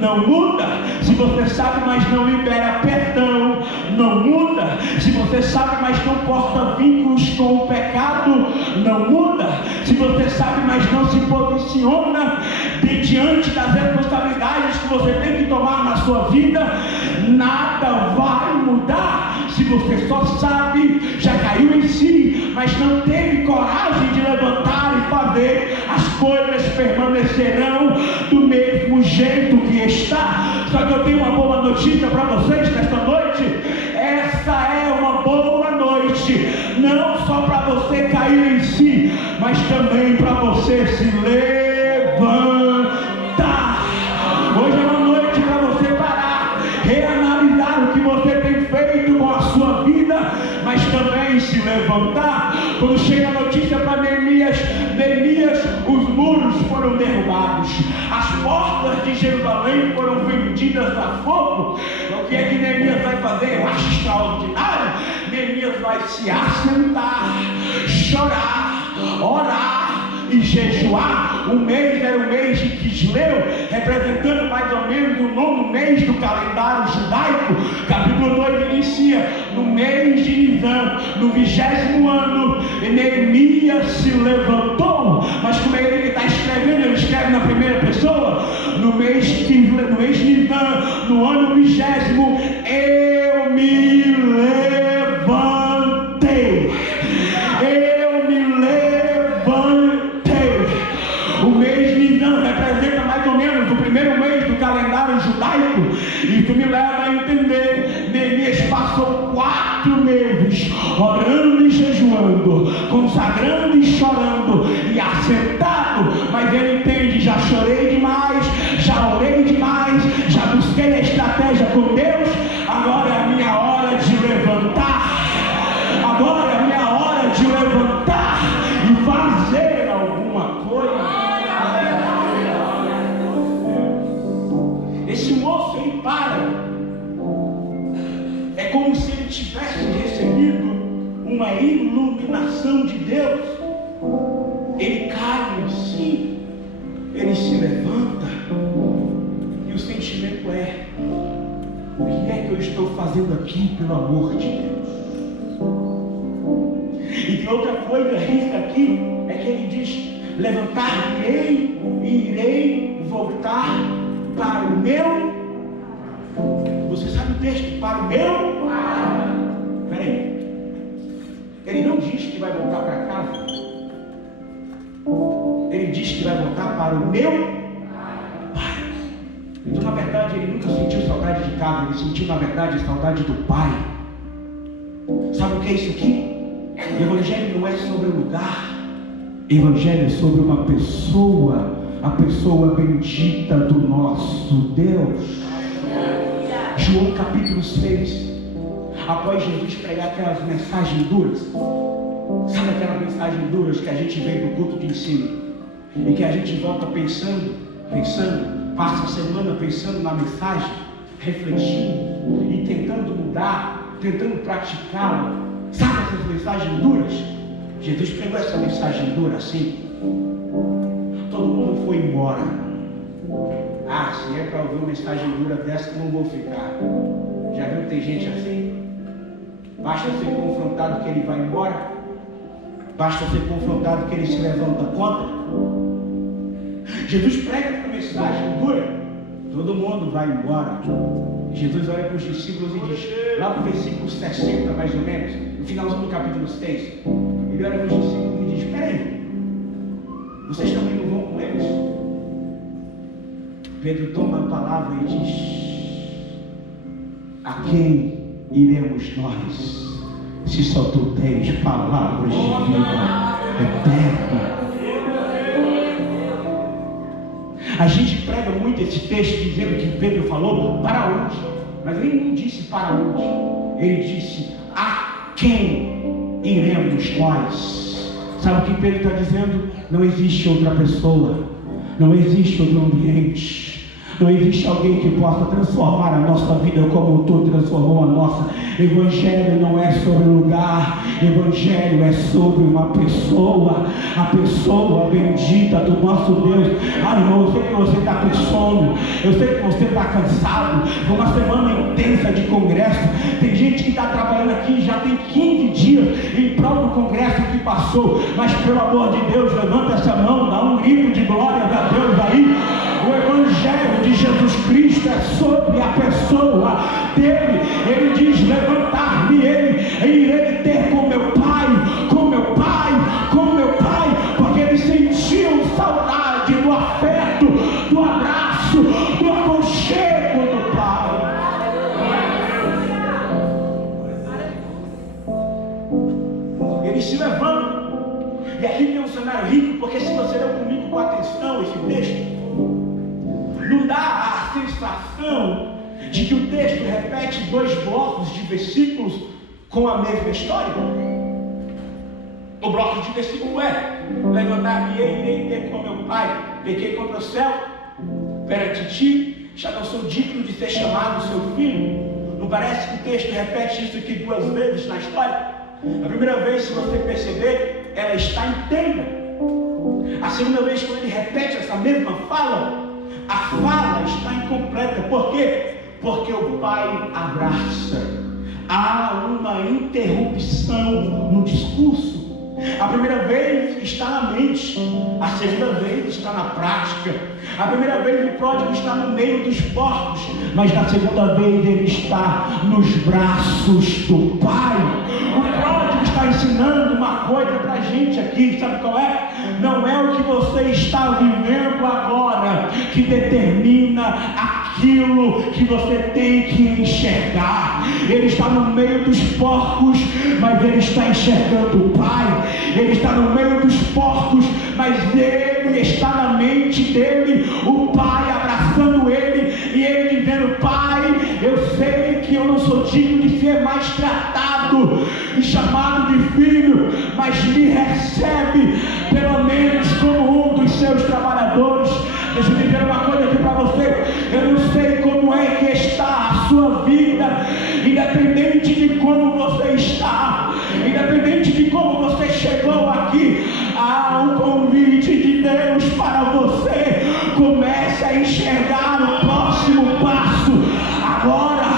não muda. Se você sabe, mas não libera perdão, não muda. Se você sabe, mas não corta vínculos com o pecado, não muda. Se você sabe, mas não se posiciona diante das responsabilidades que você tem que tomar na sua vida, nada vai mudar. Se você só sabe, já caiu em si, mas não teve coragem de levantar e fazer, as coisas permanecerão do mesmo jeito que está. Só que eu tenho uma boa notícia para vocês nesta noite. Essa é uma boa noite, não só para você cair em si, mas também para você se levantar. Hoje é uma noite para você parar, reanalisar o que você tem feito com a sua vida, mas também se levantar. Quando chega a notícia para Neemias, os muros foram derrubados, as portas de Jerusalém foram vendidas a fogo. O que é que Neemias vai fazer? Eu acho extraordinário. Neemias vai se assentar, chorar, orar e jejuar. O mês era o mês de Quisleu, representando mais ou menos o 9º mês do calendário judaico. Capítulo 2 inicia no mês de Nisan, no 20º ano. E Neemias se levantou, mas como ele está escrevendo, ele escreve na primeira pessoa. No mês de Nisan, no ano 20º, eu me levantei. O mês de Nisan representa mais ou menos o primeiro mês do calendário judaico. Isso me leva a entender, Neemias passou 4 meses orando e jejuando, consagrando e chorando e assentado. Mas ele entende, já chorei demais, já orei demais, já busquei a estratégia com Deus, agora é a minha hora de levantar. Agora é a minha hora de levantar e fazer alguma coisa. Esse moço, ele para. É como se ele tivesse recebido uma iluminação de Deus. Ele cai em si, ele se levanta, e o sentimento é: o que é que eu estou fazendo aqui, pelo amor de Deus? E tem outra coisa rica aqui, é que ele diz: levantar-me-ei e irei voltar para o meu. Você sabe o texto? Para o meu? Peraí. Ele não diz que vai voltar para casa. Ele diz que vai voltar para o meu Pai. Então, na verdade, ele nunca sentiu saudade de casa. Ele sentiu, na verdade, saudade do Pai. Sabe o que é isso aqui? O Evangelho não é sobre o lugar. O Evangelho é sobre uma pessoa. A pessoa bendita do nosso Deus. João capítulo 6. Após Jesus pregar aquelas mensagens duras, sabe aquelas mensagens duras que a gente vem do culto de ensino e que a gente volta pensando, passa a semana pensando na mensagem, refletindo e tentando mudar, tentando praticá-la. Sabe essas mensagens duras? Jesus pegou essa mensagem dura assim. Todo mundo foi embora. Ah, se é para ouvir uma mensagem dura dessa, não vou ficar. Já viu que tem gente assim? Basta ser confrontado que ele vai embora. Basta ser confrontado que ele se levanta contra. Jesus prega essa mensagem dura. Todo mundo vai embora. Jesus olha para os discípulos e diz, lá no versículo 60 mais ou menos, no finalzinho do capítulo 6, ele olha para os discípulos e diz: espera aí, vocês também não vão com eles? Pedro toma a palavra e diz: a quem iremos nós, se só tu tens palavras de vida eterna? A gente prega muito esse texto dizendo que Pedro falou para onde, mas ele não disse para onde, ele disse: a quem iremos nós? Sabe o que Pedro está dizendo? Não existe outra pessoa, não existe outro ambiente, Não existe alguém que possa transformar a nossa vida como tu transformou a nossa. Evangelho não é sobre lugar, Evangelho é sobre uma pessoa, a pessoa bendita do nosso Deus. Irmão, eu sei que você está com sono, eu sei que você está cansado. Foi uma semana intensa de congresso. Tem gente que está trabalhando aqui já tem 15 dias em prol do congresso que passou. Mas pelo amor de Deus, levanta essa mão, dá um grito de glória a Deus aí. O Evangelho de Jesus Cristo é sobre a pessoa dele. Ele diz: levantar-me-ei e irei ter com meu Pai, com meu Pai, com meu Pai, porque eles sentiam saudade do afeto, do abraço, do aconchego do Pai. Eles se levantam, e aqui tem um cenário rico, porque se você leu comigo com atenção esse texto, não dá a sensação de que o texto repete 2 blocos de versículos com a mesma história. O bloco de versículo é: levantar-me-ei e irei ter com meu Pai, pequei contra o céu perante ti, já não sou digno de ser chamado seu filho. Não parece que o texto repete isso aqui 2 vezes na história? A primeira vez, se você perceber, ela está inteira. A segunda vez, quando ele repete essa mesma fala, a fala está incompleta. Por quê? Porque o Pai abraça. Há uma interrupção no discurso. A primeira vez está na mente, a segunda vez está na prática. A primeira vez o pródigo está no meio dos porcos, mas na segunda vez ele está nos braços do Pai. O pródigo está ensinando uma coisa para a gente aqui, sabe qual é? Não é o que você está vivendo agora que determina aquilo que você tem que enxergar. Ele está no meio dos porcos, mas ele está enxergando o Pai. Ele está no meio dos porcos, mas ele está na mente dele, o Pai abraçando ele, e ele dizendo: Pai, eu sei que eu não sou digno de ser mais tratado e chamado de filho, mas me recebe pelo menos como um dos seus trabalhadores. Deixa eu dizer uma coisa aqui para você. Eu não sei como é que está a sua vida, independente de como você está, independente de como você chegou aqui, há um convite de Deus para você. Comece a enxergar o próximo passo agora.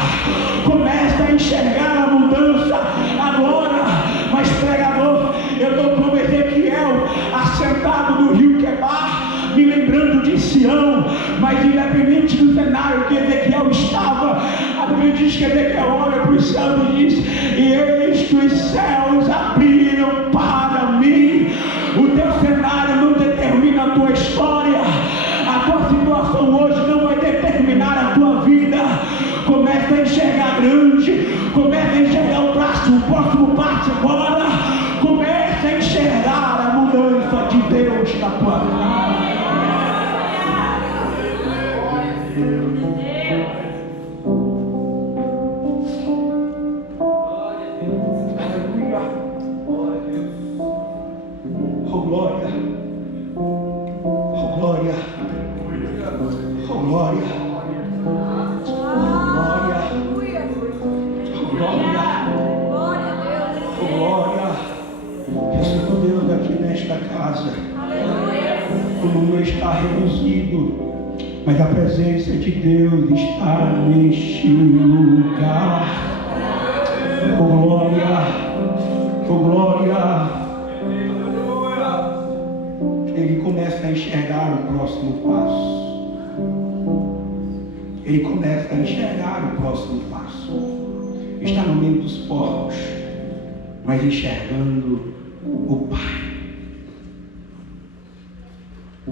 Comece a enxergar a mudança agora. Mas pregador, eu estou como Ezequiel, assentado no rio Quebar, me lembrando de Sião. Mas independente do cenário que Ezequiel estava, a Bíblia diz que Ezequiel olha para os céus e diz: e eis que os céus abriram para mim. O teu cenário não determina a tua história. A tua situação hoje não vai determinar a tua vida. Comece a enxergar grande. Comece a enxergar o próximo passo agora. Comece a enxergar a mudança de Deus na tua vida. O número está reduzido, mas a presença de Deus está neste lugar. Oh glória, oh glória. Ele começa a enxergar o próximo passo. Ele começa a enxergar o próximo passo. Está no meio dos porcos, mas enxergando o Pai.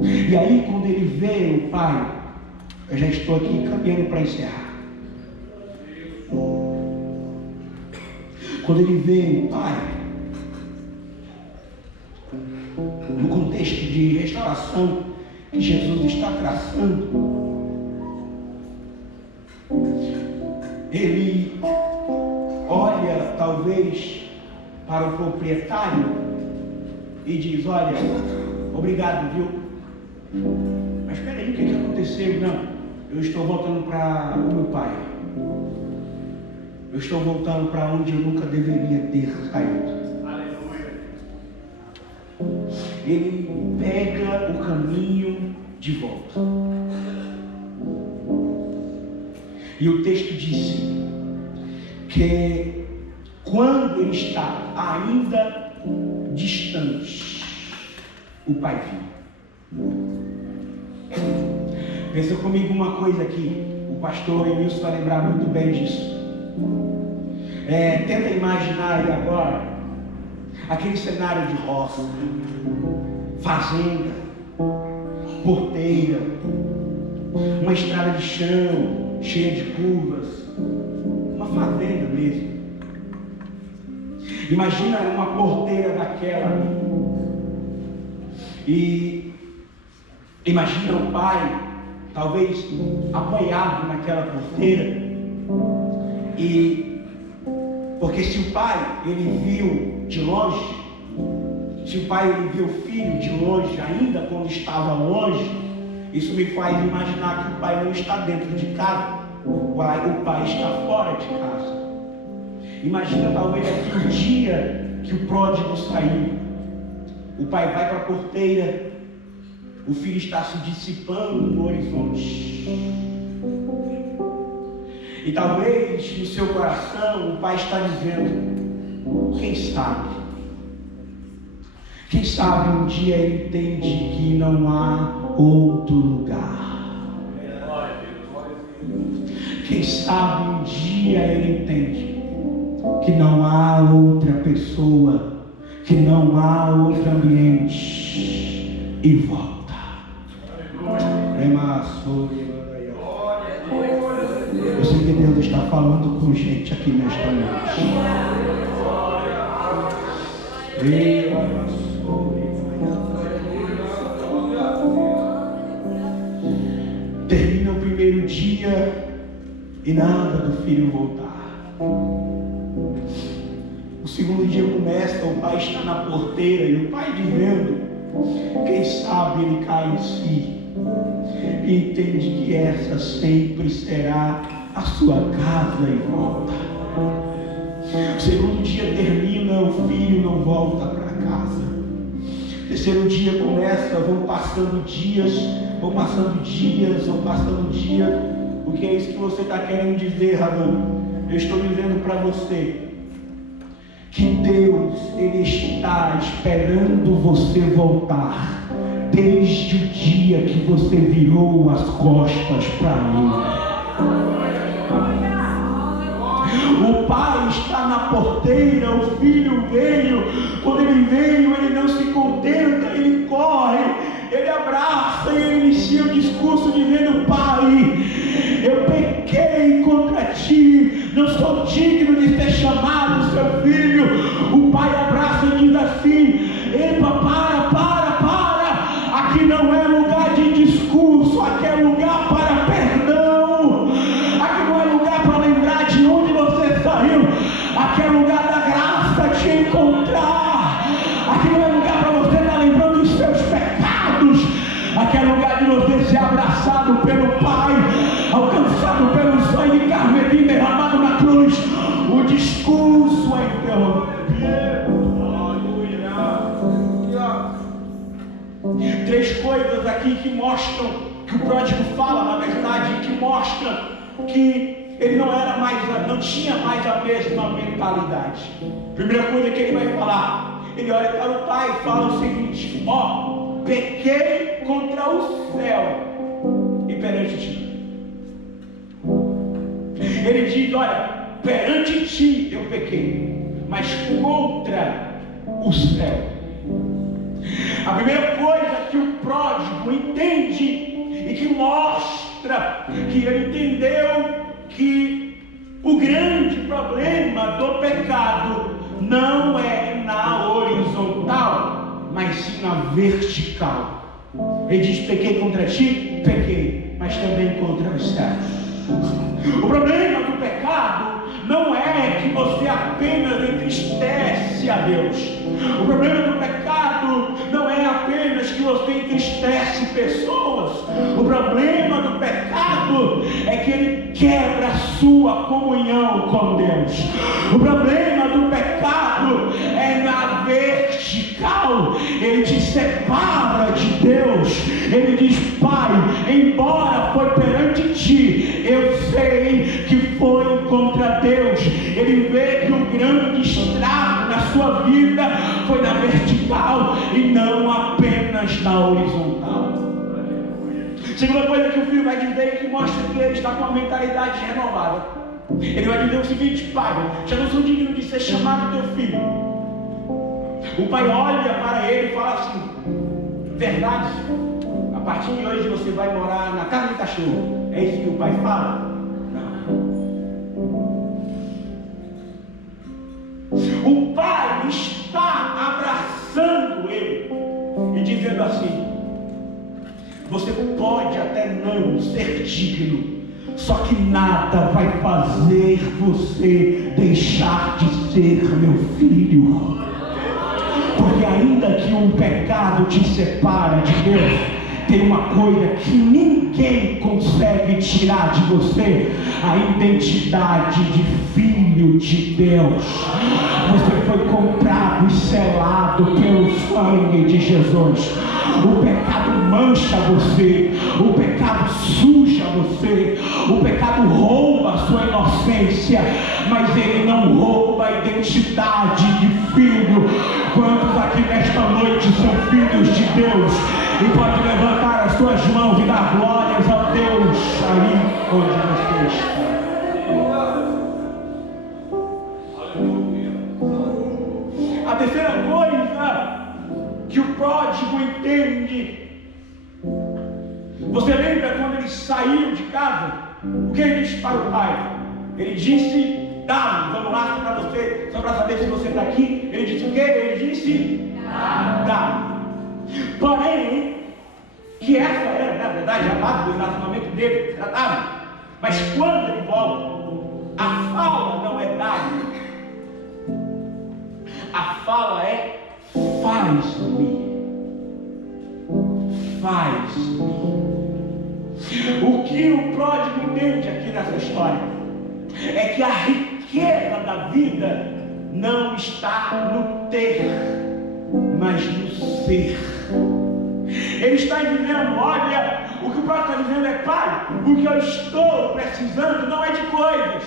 E aí, quando ele vê o Pai, eu já estou aqui caminhando para encerrar. Quando ele vê o Pai, no contexto de restauração que Jesus está traçando, ele olha talvez para o proprietário e diz: olha, obrigado, viu? Mas espera aí, o que aconteceu? Não, eu estou voltando para o meu pai. Eu estou voltando para onde eu nunca deveria ter saído. Ele pega o caminho de volta. E o texto disse que quando ele está ainda distante, o pai vinha. Pensa comigo uma coisa aqui. O pastor Emilson vai lembrar muito bem disso. Tenta imaginar aí agora aquele cenário de roça, fazenda, porteira, uma estrada de chão cheia de curvas, uma fazenda mesmo. Imagina uma porteira daquela e imagina o pai talvez apoiado naquela porteira, e porque se o pai ele viu de longe, se o pai ele viu o filho de longe, ainda quando estava longe, isso me faz imaginar que o pai não está dentro de casa, o pai está fora de casa. Imagina talvez aquele dia que o pródigo saiu, o pai vai para a porteira, o filho está se dissipando no horizonte. E talvez no seu coração o pai está dizendo: quem sabe um dia ele entende que não há outro lugar. Quem sabe um dia ele entende que não há outra pessoa, que não há outro ambiente, e volta. Eu sei que Deus está falando com gente aqui nesta noite. Termina o primeiro dia e nada do filho voltar. O segundo dia começa, o pai está na porteira e o pai dizendo: quem sabe ele cai em si e entende que essa sempre será a sua casa e volta. O segundo dia termina, o filho não volta para casa. O terceiro dia começa, vão passando dias. O que é isso que você está querendo dizer, Ravana? Eu estou dizendo para você que Deus, Ele está esperando você voltar desde o dia que você virou as costas para Ele. O pai está na porteira, o filho veio. Quando ele veio, ele não se contenta, ele corre, ele abraça e ele inicia o discurso dizendo: pai, eu pequei contra ti, não sou digno de ser chamado seu filho. O pai abraça e diz assim: epa, para, aqui não é lugar de discurso, aqui é lugar para perdão, aqui não é lugar para lembrar de onde você saiu, aqui é lugar da graça te encontrar, aqui não é lugar para você estar lembrando dos seus pecados, aqui é lugar de você ser abraçado pelo Pai, alcançado pelo sangue carmesim derramado na cruz. O discurso é interrompido. Três coisas aqui que mostram que o pródigo fala, na verdade, que mostram que ele não tinha mais a mesma mentalidade. Primeira coisa que ele vai falar, ele olha para o pai e fala o seguinte: pequei contra o céu e perante ti. Ele diz: olha, perante ti eu pequei, mas contra o céu. A primeira coisa que o pródigo entende e que mostra que ele entendeu que o grande problema do pecado não é na horizontal, mas sim na vertical. Ele diz: pequei contra ti, pequei, mas também contra os céus. O problema do pecado não é que você apenas entristece a Deus. O problema do pecado não é apenas que você você entristece pessoas. O problema do pecado é que ele quebra a sua comunhão com Deus. O problema do pecado é na vertical. Ele te separa de Deus. Ele diz: Pai, embora foi perante ti, eu sei que foi contra Deus. Ele vê que o grande estrago na sua vida foi na vertical e não apenas na horizontal. Segunda coisa que o filho vai dizer, que mostra que ele está com uma mentalidade renovada. Ele vai dizer o seguinte: Pai, já não sou digno de ser chamado teu filho. O pai olha para ele e fala assim: verdade, a partir de hoje você vai morar na casa do cachorro. É isso que o pai fala? O pai está abraçando ele e dizendo assim: você pode até não ser digno, só que nada vai fazer você deixar de ser meu filho. Porque ainda que um pecado te separa de Deus, tem uma coisa que ninguém consegue tirar de você: a identidade de filho de Deus. Você foi comprado e selado pelo sangue de Jesus. O pecado mancha você, o pecado suja você, o pecado rouba a sua inocência, mas ele não rouba a identidade de filho. Quantos aqui nesta noite são filhos de Deus e pode levantar as suas mãos e dar glórias a Deus aí onde você está? A terceira coisa que o pródigo entende, você lembra quando ele saiu de casa? O que ele disse para o pai? Ele disse: dá-me. Vamos lá, só para saber se você está aqui. Ele disse o quê? Ele disse: dá-me. Porém, que essa era, na verdade, a base do relacionamento dele, era dá-me. Mas quando ele volta, a fala não é dá-me. A fala é: faz-me. Faz-me. O que o pródigo entende aqui nessa história é que a riqueza da vida não está no ter, mas no ser. Ele está dizendo: olha, o que o pródigo está dizendo é: Pai, o que eu estou precisando não é de coisas.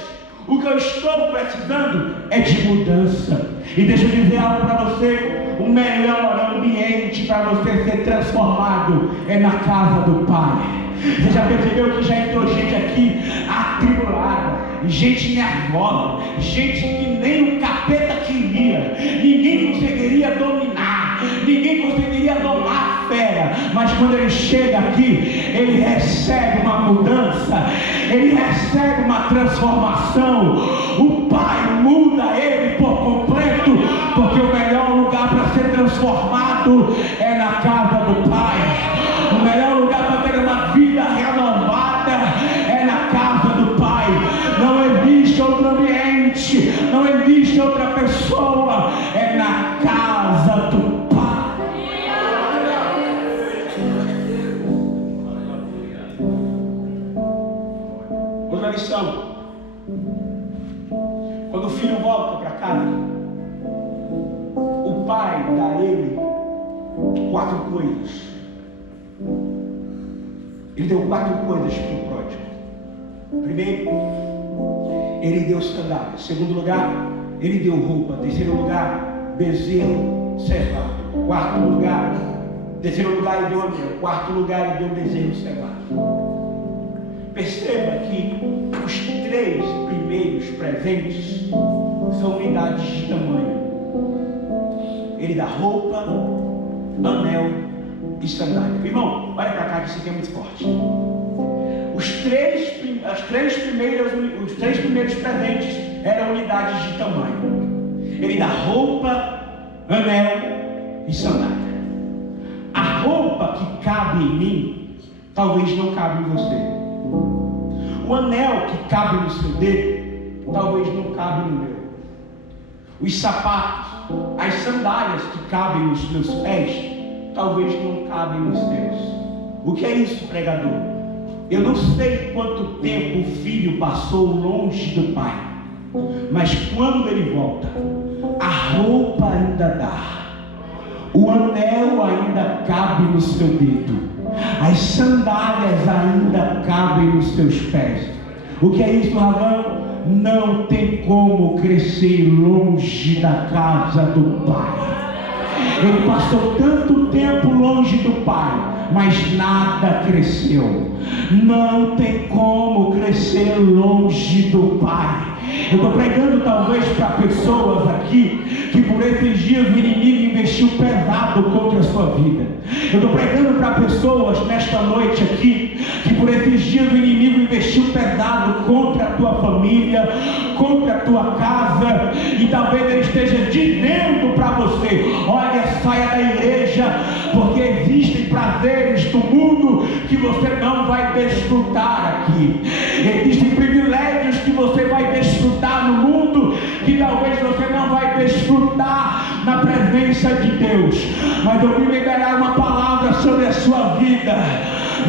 O que eu estou precisando é de mudança. E deixa eu dizer algo para você: o melhor ambiente para você ser transformado é na casa do Pai. Você já percebeu que já entrou gente aqui atribulada, gente nervosa, gente que nem o capeta queria, ninguém conseguiria dominar, ninguém conseguiria domar a fera, mas quando ele chega aqui, ele recebe uma mudança, ele recebe uma transformação. O Pai muda ele por completo, porque o melhor lugar para ser transformado é na casa do Pai. O melhor lugar para ter uma vida renovada é na casa do Pai. Não existe outro ambiente, não existe outra pessoa, é na casa do Pai. Outra lição: quando o filho volta para casa, o pai dá a ele 4 coisas. Ele deu 4 coisas para o pródigo. Primeiro, ele deu sandália. Segundo lugar, ele deu roupa. Terceiro lugar, bezerro cevado. Quarto lugar, terceiro lugar, ele deu anel. Quarto lugar, ele deu bezerro cevado. Perceba que os 3 primeiros presentes são unidades de tamanho. Ele dá roupa, anel e sandália. Irmão, olha para cá que isso aqui é muito forte. Os três primeiros presentes eram unidades de tamanho. Ele dá roupa, anel e sandália. A roupa que cabe em mim, talvez não cabe em você. O anel que cabe no seu dedo, talvez não cabe no meu. Os sapatos, as sandálias que cabem nos meus pés, talvez não cabem nos teus. O que é isso, pregador? Eu não sei quanto tempo o filho passou longe do pai, mas quando ele volta, a roupa ainda dá, o anel ainda cabe no seu dedo, as sandálias ainda cabem nos seus pés. O que é isso, Ravão? Não tem como crescer longe da casa do pai. Ele passou tanto tempo longe do pai, mas nada cresceu. Não tem como crescer longe do pai. Eu estou pregando talvez para pessoas aqui que por esses dias o inimigo investiu pesado contra a sua vida. Eu estou pregando para pessoas nesta noite aqui que por esses dias o inimigo investiu pesado contra a tua família, contra a tua casa, e talvez ele esteja dizendo para você: olha, saia da igreja, porque existem prazeres do mundo que você não vai desfrutar aqui. Existem privilégios que você vai desfrutar no mundo que talvez você não vai desfrutar na presença de Deus. Mas eu vim liberar uma palavra sobre a sua vida: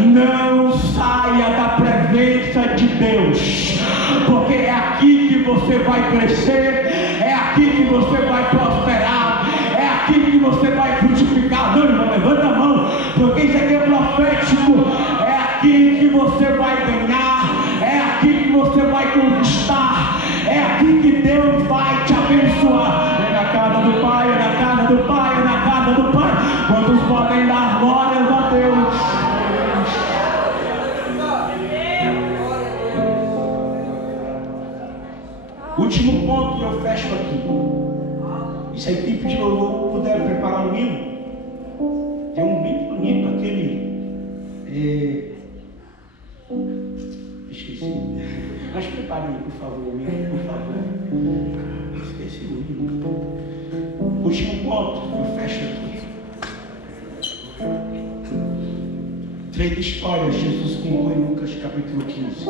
não saia da presença de Deus, porque é aqui que você vai crescer, é aqui que você vai prosperar, é aqui que você vai frutificar. Não, irmão, levanta a mão, porque isso aqui é profético. É aqui que você vai ganhar, é aqui que você vai conquistar, é aqui que Deus vai te abençoar. É na casa do Pai, é na casa do Pai, é na casa do Pai. Quantos podem dar glórias a Deus? Último ponto que eu fecho aqui. E se a equipe de louvor puder preparar um hino, tem um bem bonito, aquele. Esqueci. Mas prepare aí, por favor, o hino, por favor. Esqueci o hino. Último ponto que eu fecho aqui. 3 histórias Jesus contou em Lucas capítulo 15.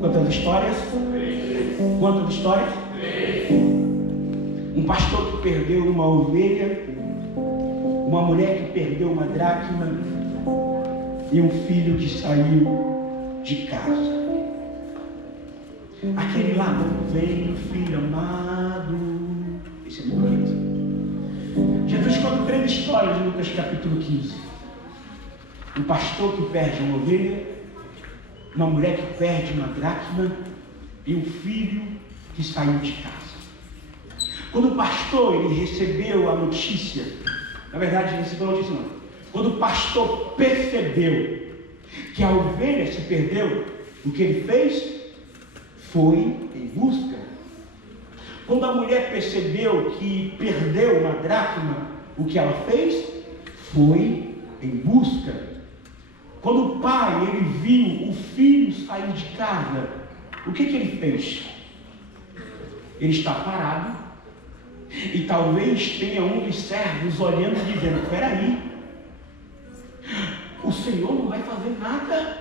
Quantas histórias? 3. Quantas histórias? 3. Um pastor que perdeu uma ovelha, uma mulher que perdeu uma dracma e um filho que saiu de casa. Aquele lá, vem, filho amado. Esse é muito bonito. Jesus conta 3 histórias em Lucas capítulo 15. Um pastor que perde uma ovelha, uma mulher que perde uma dracma e um filho que saiu de casa. Quando o pastor ele recebeu a notícia, na verdade ele recebeu a notícia não, quando o pastor percebeu que a ovelha se perdeu, o que ele fez foi em busca. Quando a mulher percebeu que perdeu uma dracma, o que ela fez foi em busca. Quando o pai ele viu o filho sair de casa, o que ele fez? Ele está parado e talvez tenha um dos servos olhando e dizendo: espera aí, o Senhor não vai fazer nada?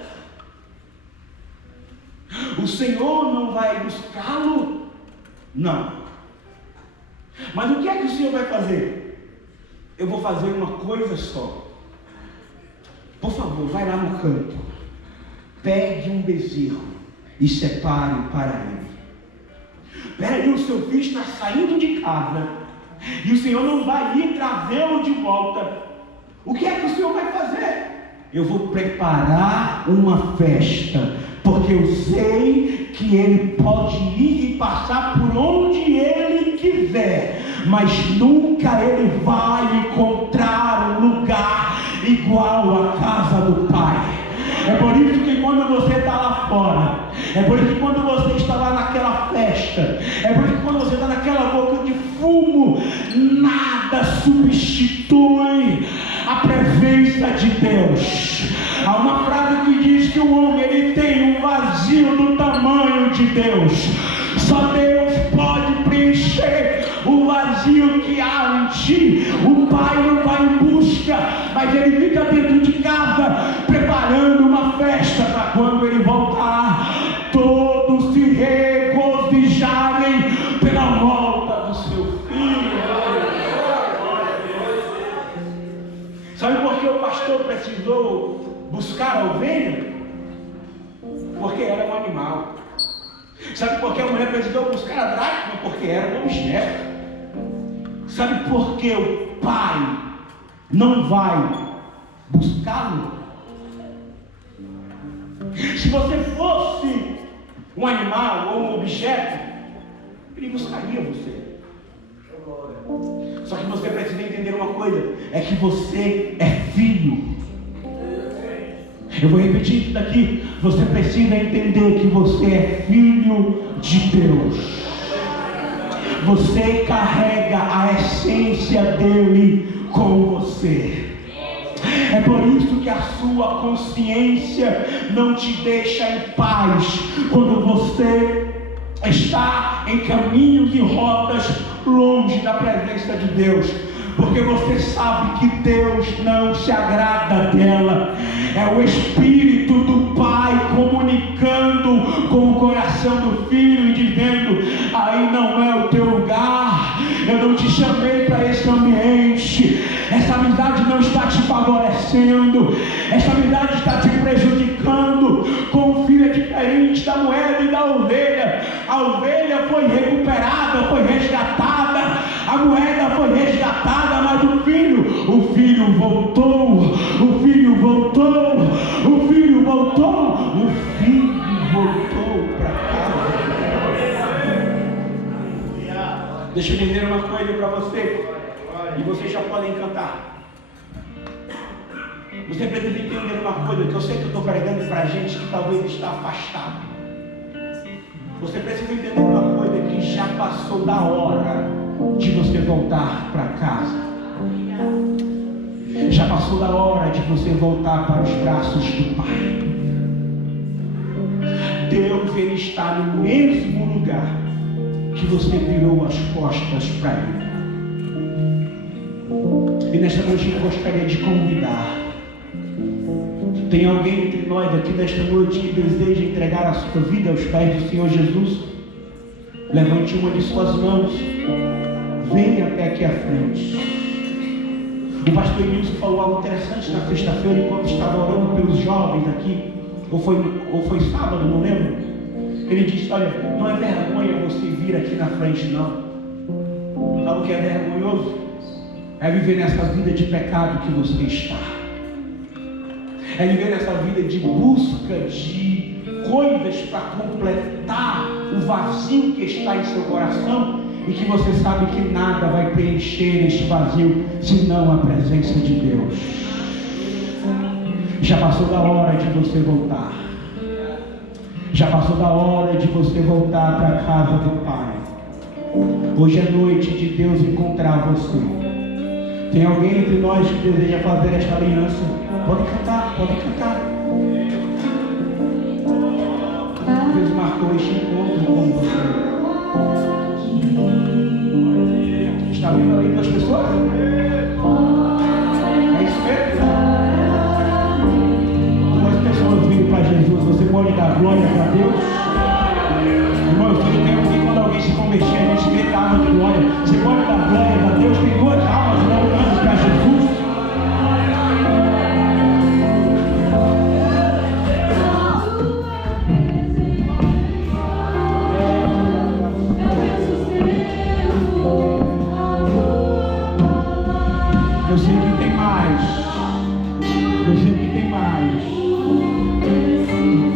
O Senhor não vai buscá-lo? Não. Mas o que é que o Senhor vai fazer? Eu vou fazer uma coisa só. Por favor, vai lá no campo, pegue um bezerro e separe para ele. Espera aí, o seu filho está saindo de casa e o Senhor não vai ir trazê-lo de volta. O que é que o Senhor vai fazer? Eu vou preparar uma festa, porque eu sei que ele pode ir e passar por onde ele quiser, mas nunca ele vai encontrar um lugar igual à casa do Pai. É por isso que quando você está lá fora, é por isso que quando você está lá naquela festa, é por isso que quando você está naquela boca de fumo, nada substitui a presença de Deus. Há uma frase que diz que o homem ele tem um vazio do tamanho de Deus. Só Deus pode preencher o vazio que há em ti. O pai não vai em busca, mas ele fica dentro de casa preparando uma festa para quando ele voltar, todos se regozijarem pela volta do seu filho. buscar a ovelha? Porque era um animal. Sabe por que a mulher precisou buscar a dracma? Porque era um objeto. Sabe por que o pai não vai buscá-lo? Se você fosse um animal ou um objeto, ele buscaria você. Só que você precisa entender uma coisa: é que você é filho. Eu vou repetir isso daqui. Você precisa entender que você é filho de Deus. Você carrega a essência dele com você. É por isso que a sua consciência não te deixa em paz quando você está em caminhos e rotas longe da presença de Deus, porque você sabe que Deus não se agrada dela. É o Espírito do Pai comunicando com o coração do Filho e dizendo: aí não é o teu lugar, eu não te chamei para esse ambiente, essa amizade não está te favorecendo, essa amizade está te prejudicando. Com o filho é diferente da moeda e da ovelha. A ovelha foi recuperada, foi resgatada, a moeda foi resgatada, mas o filho voltou, o filho voltou, o filho voltou, o filho voltou para casa. Deixa eu dizer uma coisa para você, e vocês já podem cantar. Você precisa entender uma coisa, que eu sei que eu estou pregando para gente que talvez está afastado. Você precisa entender uma coisa, que já passou da hora de você voltar para casa. Já passou da hora de você voltar para os braços do Pai. Deus, Ele está no mesmo lugar que você virou as costas para Ele. E nesta noite eu gostaria de convidar. Tem alguém entre nós aqui nesta noite que deseja entregar a sua vida aos pés do Senhor Jesus? Levante uma de suas mãos. Venha até aqui à frente. O pastor Nilson falou algo interessante na sexta-feira, enquanto estava orando pelos jovens aqui, ou foi sábado, não lembro. Ele disse: olha, não é vergonha você vir aqui na frente, não. Sabe o que é vergonhoso? É viver nessa vida de pecado que você está. É viver nessa vida de busca de coisas para completar o vazio que está em seu coração, e que você sabe que nada vai preencher este vazio senão a presença de Deus. Já passou da hora de você voltar. Já passou da hora de você voltar para a casa do Pai. Hoje é noite de Deus encontrar você. Tem alguém entre nós que deseja fazer esta aliança? Pode cantar, pode cantar. Deus marcou este encontro com você. Está vendo ali das pessoas? É isso mesmo? Duas pessoas vindo para Jesus. Você pode dar glória para Deus? Irmão, eu tenho tempo que quando alguém se converter, a gente grita alma de glória. Você pode dar glória para Deus? Tem duas almas gloriosas para Jesus. Eu sei que tem mais. Eu sei que tem mais.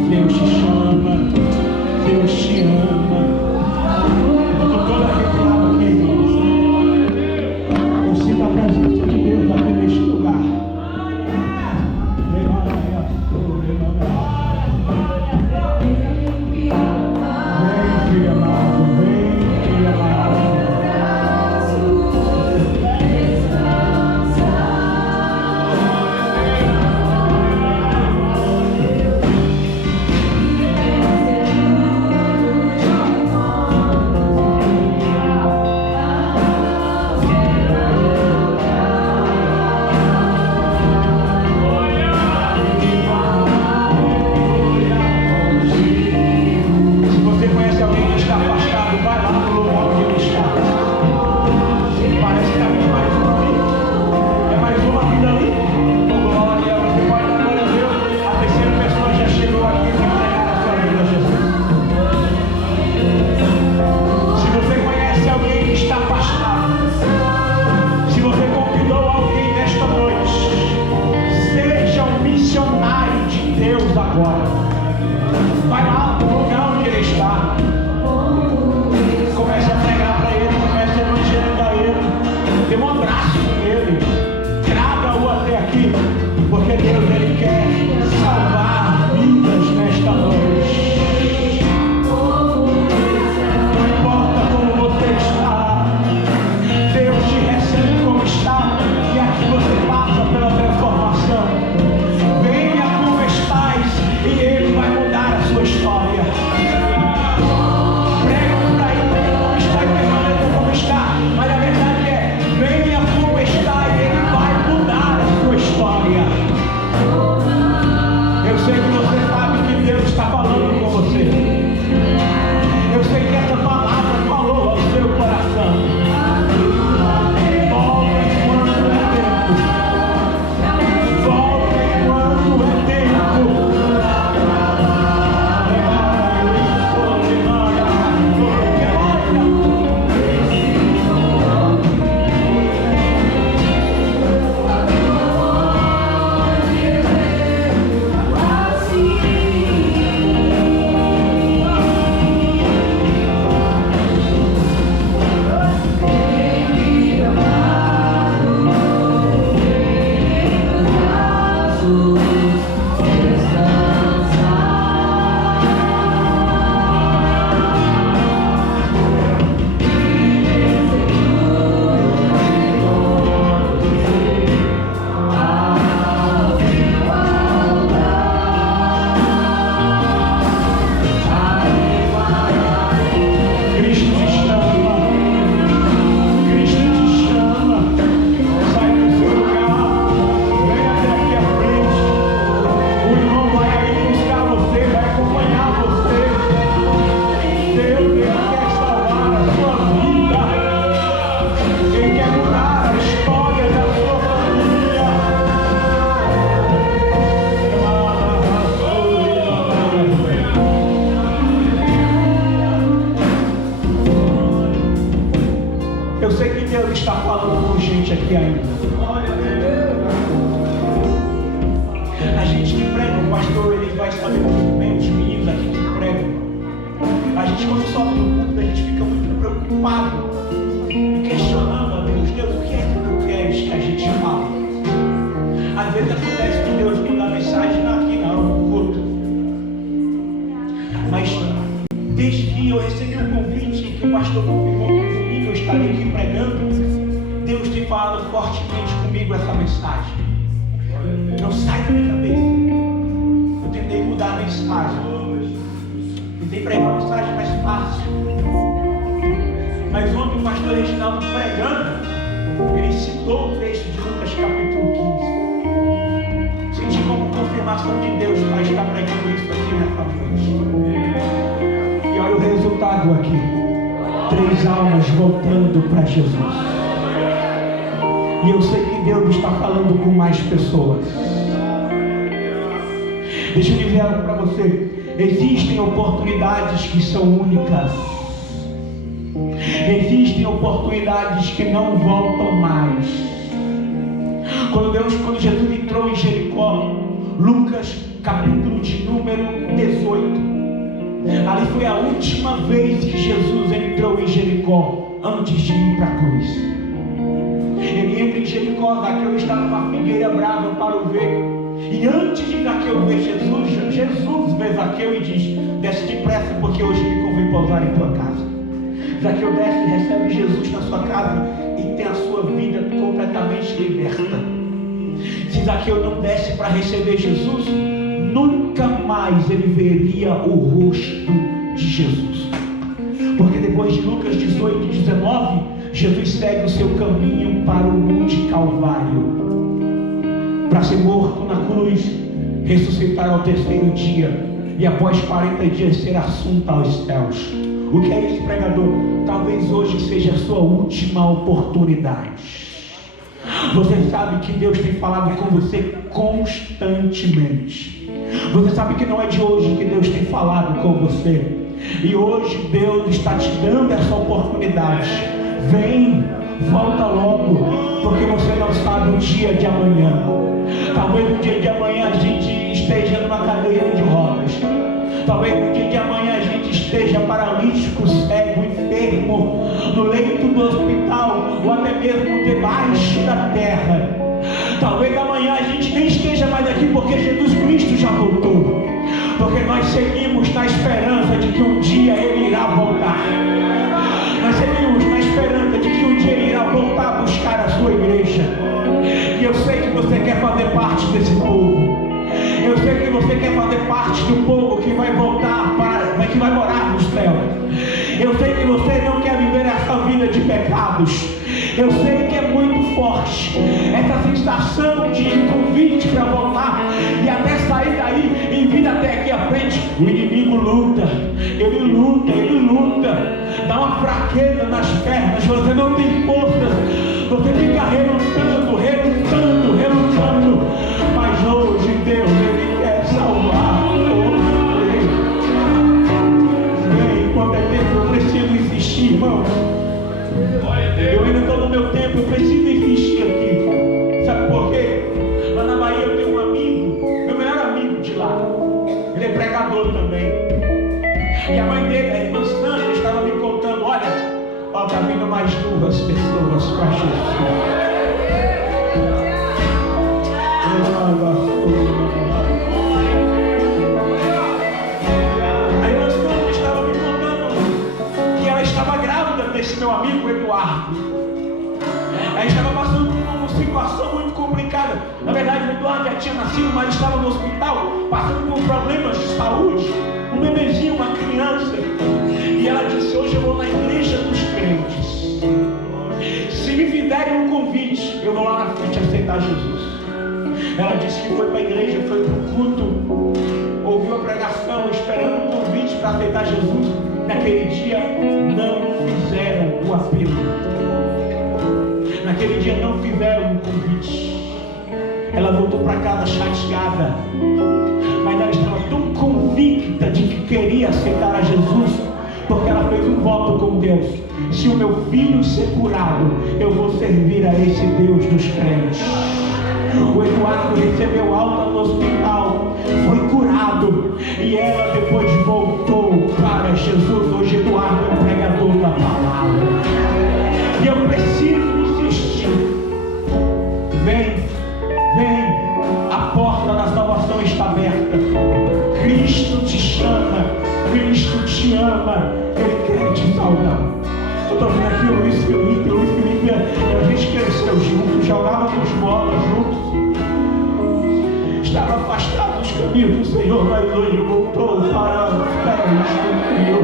Deus te chama. Deus te ama. Eu estou todo arrepiado aqui, irmãos. Eu sinto a presença de Deus aqui neste lugar. Vem, filho amado. Vem, filho amado. Ele, traga-o até aqui, porque Deus, Ele quer salvar vidas nesta noite. Não importa como você está, Deus te recebe como está, e aqui você passa pela transformação. Venha como estás, e Ele vai mudar a sua história. Prega por aí, como está e permaneça como está, mas a verdade é, venha como está, e Ele vai mudar a sua história. Eu sei que você sabe que Deus está falando com você. Eu sei que essa palavra falou ao seu coração. Volta enquanto é tempo. Volta enquanto é tempo. Eu sei que Deus está falando com gente aqui ainda. A gente que prega, o pastor, ele vai saber muito bem, os meninos aqui que pregam. A gente, quando sobe no púlpito, a gente fica muito preocupado e questionando a Deus. Deus, o que é que tu queres que a gente fale? Às vezes acontece que Deus manda a mensagem aqui na hora do culto. Mas desde que eu recebi o convite, que o pastor confirmou comigo, eu estaria aqui pregando, Deus tem falado fortemente comigo essa mensagem. Não sai da minha cabeça. Eu tentei mudar a mensagem. Tentei pregar uma mensagem mais fácil. Mas ontem o pastor Reginaldo pregando, ele citou o texto de Lucas capítulo 15. Senti como confirmação de Deus para estar pregando isso aqui nessa noite. E olha o resultado aqui. 3 almas voltando para Jesus. E eu sei que Deus está falando com mais pessoas. Deixa eu dizer algo para você. Existem oportunidades que são únicas. Existem oportunidades que não voltam mais. Quando Jesus entrou em Jericó, Lucas capítulo de número 18. Ali foi a última vez que Jesus entrou em Jericó antes de ir para a cruz. Ele entra em Jericó, Zaqueu está numa figueira brava para o ver. E antes de Zaqueu ver Jesus vê Zaqueu e diz: desce depressa, porque hoje me convém pousar em tua casa. Zaqueu desce e recebe Jesus na sua casa e tem a sua vida completamente liberta. Se Zaqueu não desce para receber Jesus, nunca mais ele veria o rosto de Jesus. Porque depois de Lucas 18 e 19, Jesus segue o seu caminho para o Monte Calvário, para ser morto na cruz, ressuscitar ao terceiro dia e após 40 dias ser assunto aos céus. O que é isso, pregador? Talvez hoje seja a sua última oportunidade. Você sabe que Deus tem falado com você constantemente. Você sabe que não é de hoje que Deus tem falado com você. E hoje Deus está te dando essa oportunidade. Vem, volta logo, porque você não sabe o dia de amanhã. Talvez no dia de amanhã a gente esteja numa cadeira de rodas. Talvez no dia de amanhã a gente esteja paralítico, cego, enfermo, no leito do hospital, ou até mesmo debaixo da terra. terra. Talvez amanhã a gente nem esteja mais aqui porque Jesus Cristo já voltou. Porque nós seguimos na esperança de que um dia Ele irá voltar. Nós seguimos na esperança de que um dia Ele irá voltar a buscar a sua igreja. E eu sei que você quer fazer parte desse povo. Eu sei que você quer fazer parte do povo que vai voltar que vai morar nos céus. Eu sei que você não quer viver essa vida de pecados. Eu sei que é muito forte essa sensação de convite para voltar e até sair daí e vir até aqui à frente. O inimigo luta, ele luta, dá uma fraqueza nas pernas, você não tem forças, você fica relutando, mas hoje Deus, Ele quer salvar. Enquanto é tempo, eu preciso insistir, irmão. Eu ainda estou no meu tempo, eu preciso insistir aqui. Sabe por quê? Lá na Bahia eu tenho um amigo, meu melhor amigo de lá. Ele é pregador também. E a mãe dele, a irmã Sandra, estava me contando: olha, está vindo mais 2 pessoas para Jesus. A irmã Sandra estava me contando que ela estava grávida desse meu amigo Eduardo. Ela estava passando por uma situação muito complicada. Na verdade, o Eduardo já tinha nascido, mas estava no hospital, passando por problemas de saúde. Um bebezinho, uma criança. E ela disse: hoje eu vou na igreja dos crentes. Se me fizerem um convite, eu vou lá na frente aceitar Jesus. Ela disse que foi para a igreja, foi para o culto, ouviu a pregação, esperando um convite para aceitar Jesus. Naquele dia não fizeram o apelo. Naquele dia não fizeram o convite. Ela voltou para casa chateada, mas ela estava tão convicta de que queria aceitar a Jesus, porque ela fez um voto com Deus: se o meu filho ser curado, eu vou servir a esse Deus dos crentes. O Eduardo recebeu alta no hospital, foi curado, e ela depois voltou para Jesus. Hoje Eduardo é um pregador da palavra. E eu preciso insistir. Vem, a porta da salvação está aberta. Cristo te chama, Cristo te ama, Ele quer te salvar. Eu estou vendo aqui o Luiz Felipe, a gente cresceu juntos, jogávamos bola juntos, estava afastado dos caminhos do Senhor, mas hoje voltou para os pés do Senhor.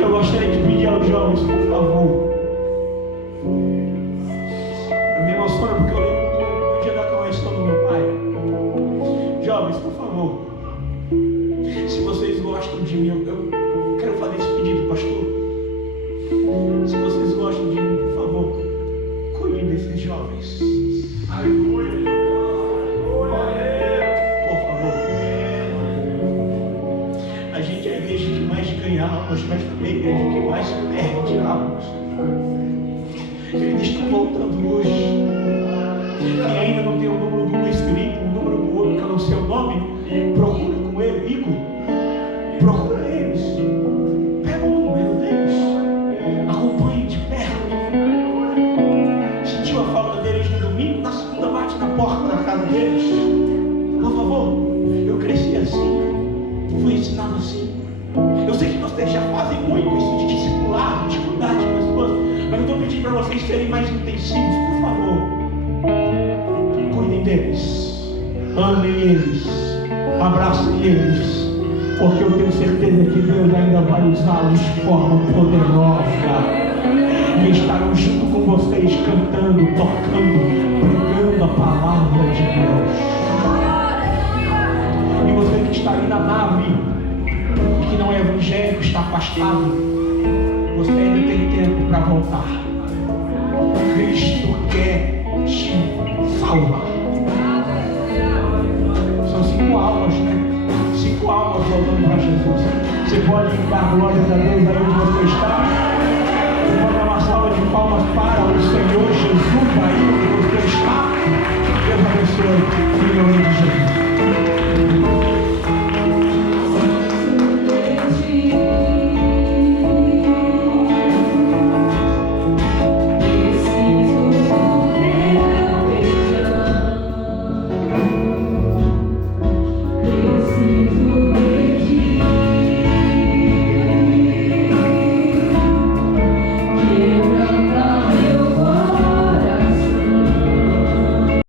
Eu gostaria de pedir aos jovens, por favor. Eu me emociono porque eu lembro do dia da conversão do meu pai. Jovens, por favor, se vocês gostam de mim, eu quero fazer esse pedido, pastor. Se vocês gostam de mim, por favor, cuidem desses jovens. Aleluia. Por favor. A gente é a igreja que mais ganha almas, mas também a igreja que mais perde almas. Eles estão voltando hoje. Quem ainda não tem o número do Luiz Felipe, o número do outro que eu não sei o nome, procura com ele, Igor. Procura eles. Pega o número deles. Acompanhe de perto. Sentiu a falta deles no domingo? Na segunda bate na porta da casa deles. Por favor, eu cresci assim. Fui ensinado assim. Eu sei que vocês já fazem muito isso de discipular, de cuidar de pessoas, mas eu estou pedindo para vocês serem mais intensivos, por favor. Cuidem deles, amem eles, abracem eles, porque eu tenho certeza que Deus ainda vai usá-los de forma poderosa. E estarão junto com vocês, cantando, tocando, pregando a palavra de Deus. E você que está aí na nave, que não é evangélico, está afastado, você ainda tem tempo para voltar. Cristo quer te salvar. São 5 almas, né? 5 almas voltando para Jesus. Você pode dar glórias a Deus aí onde você está. Você pode dar uma salva de palmas para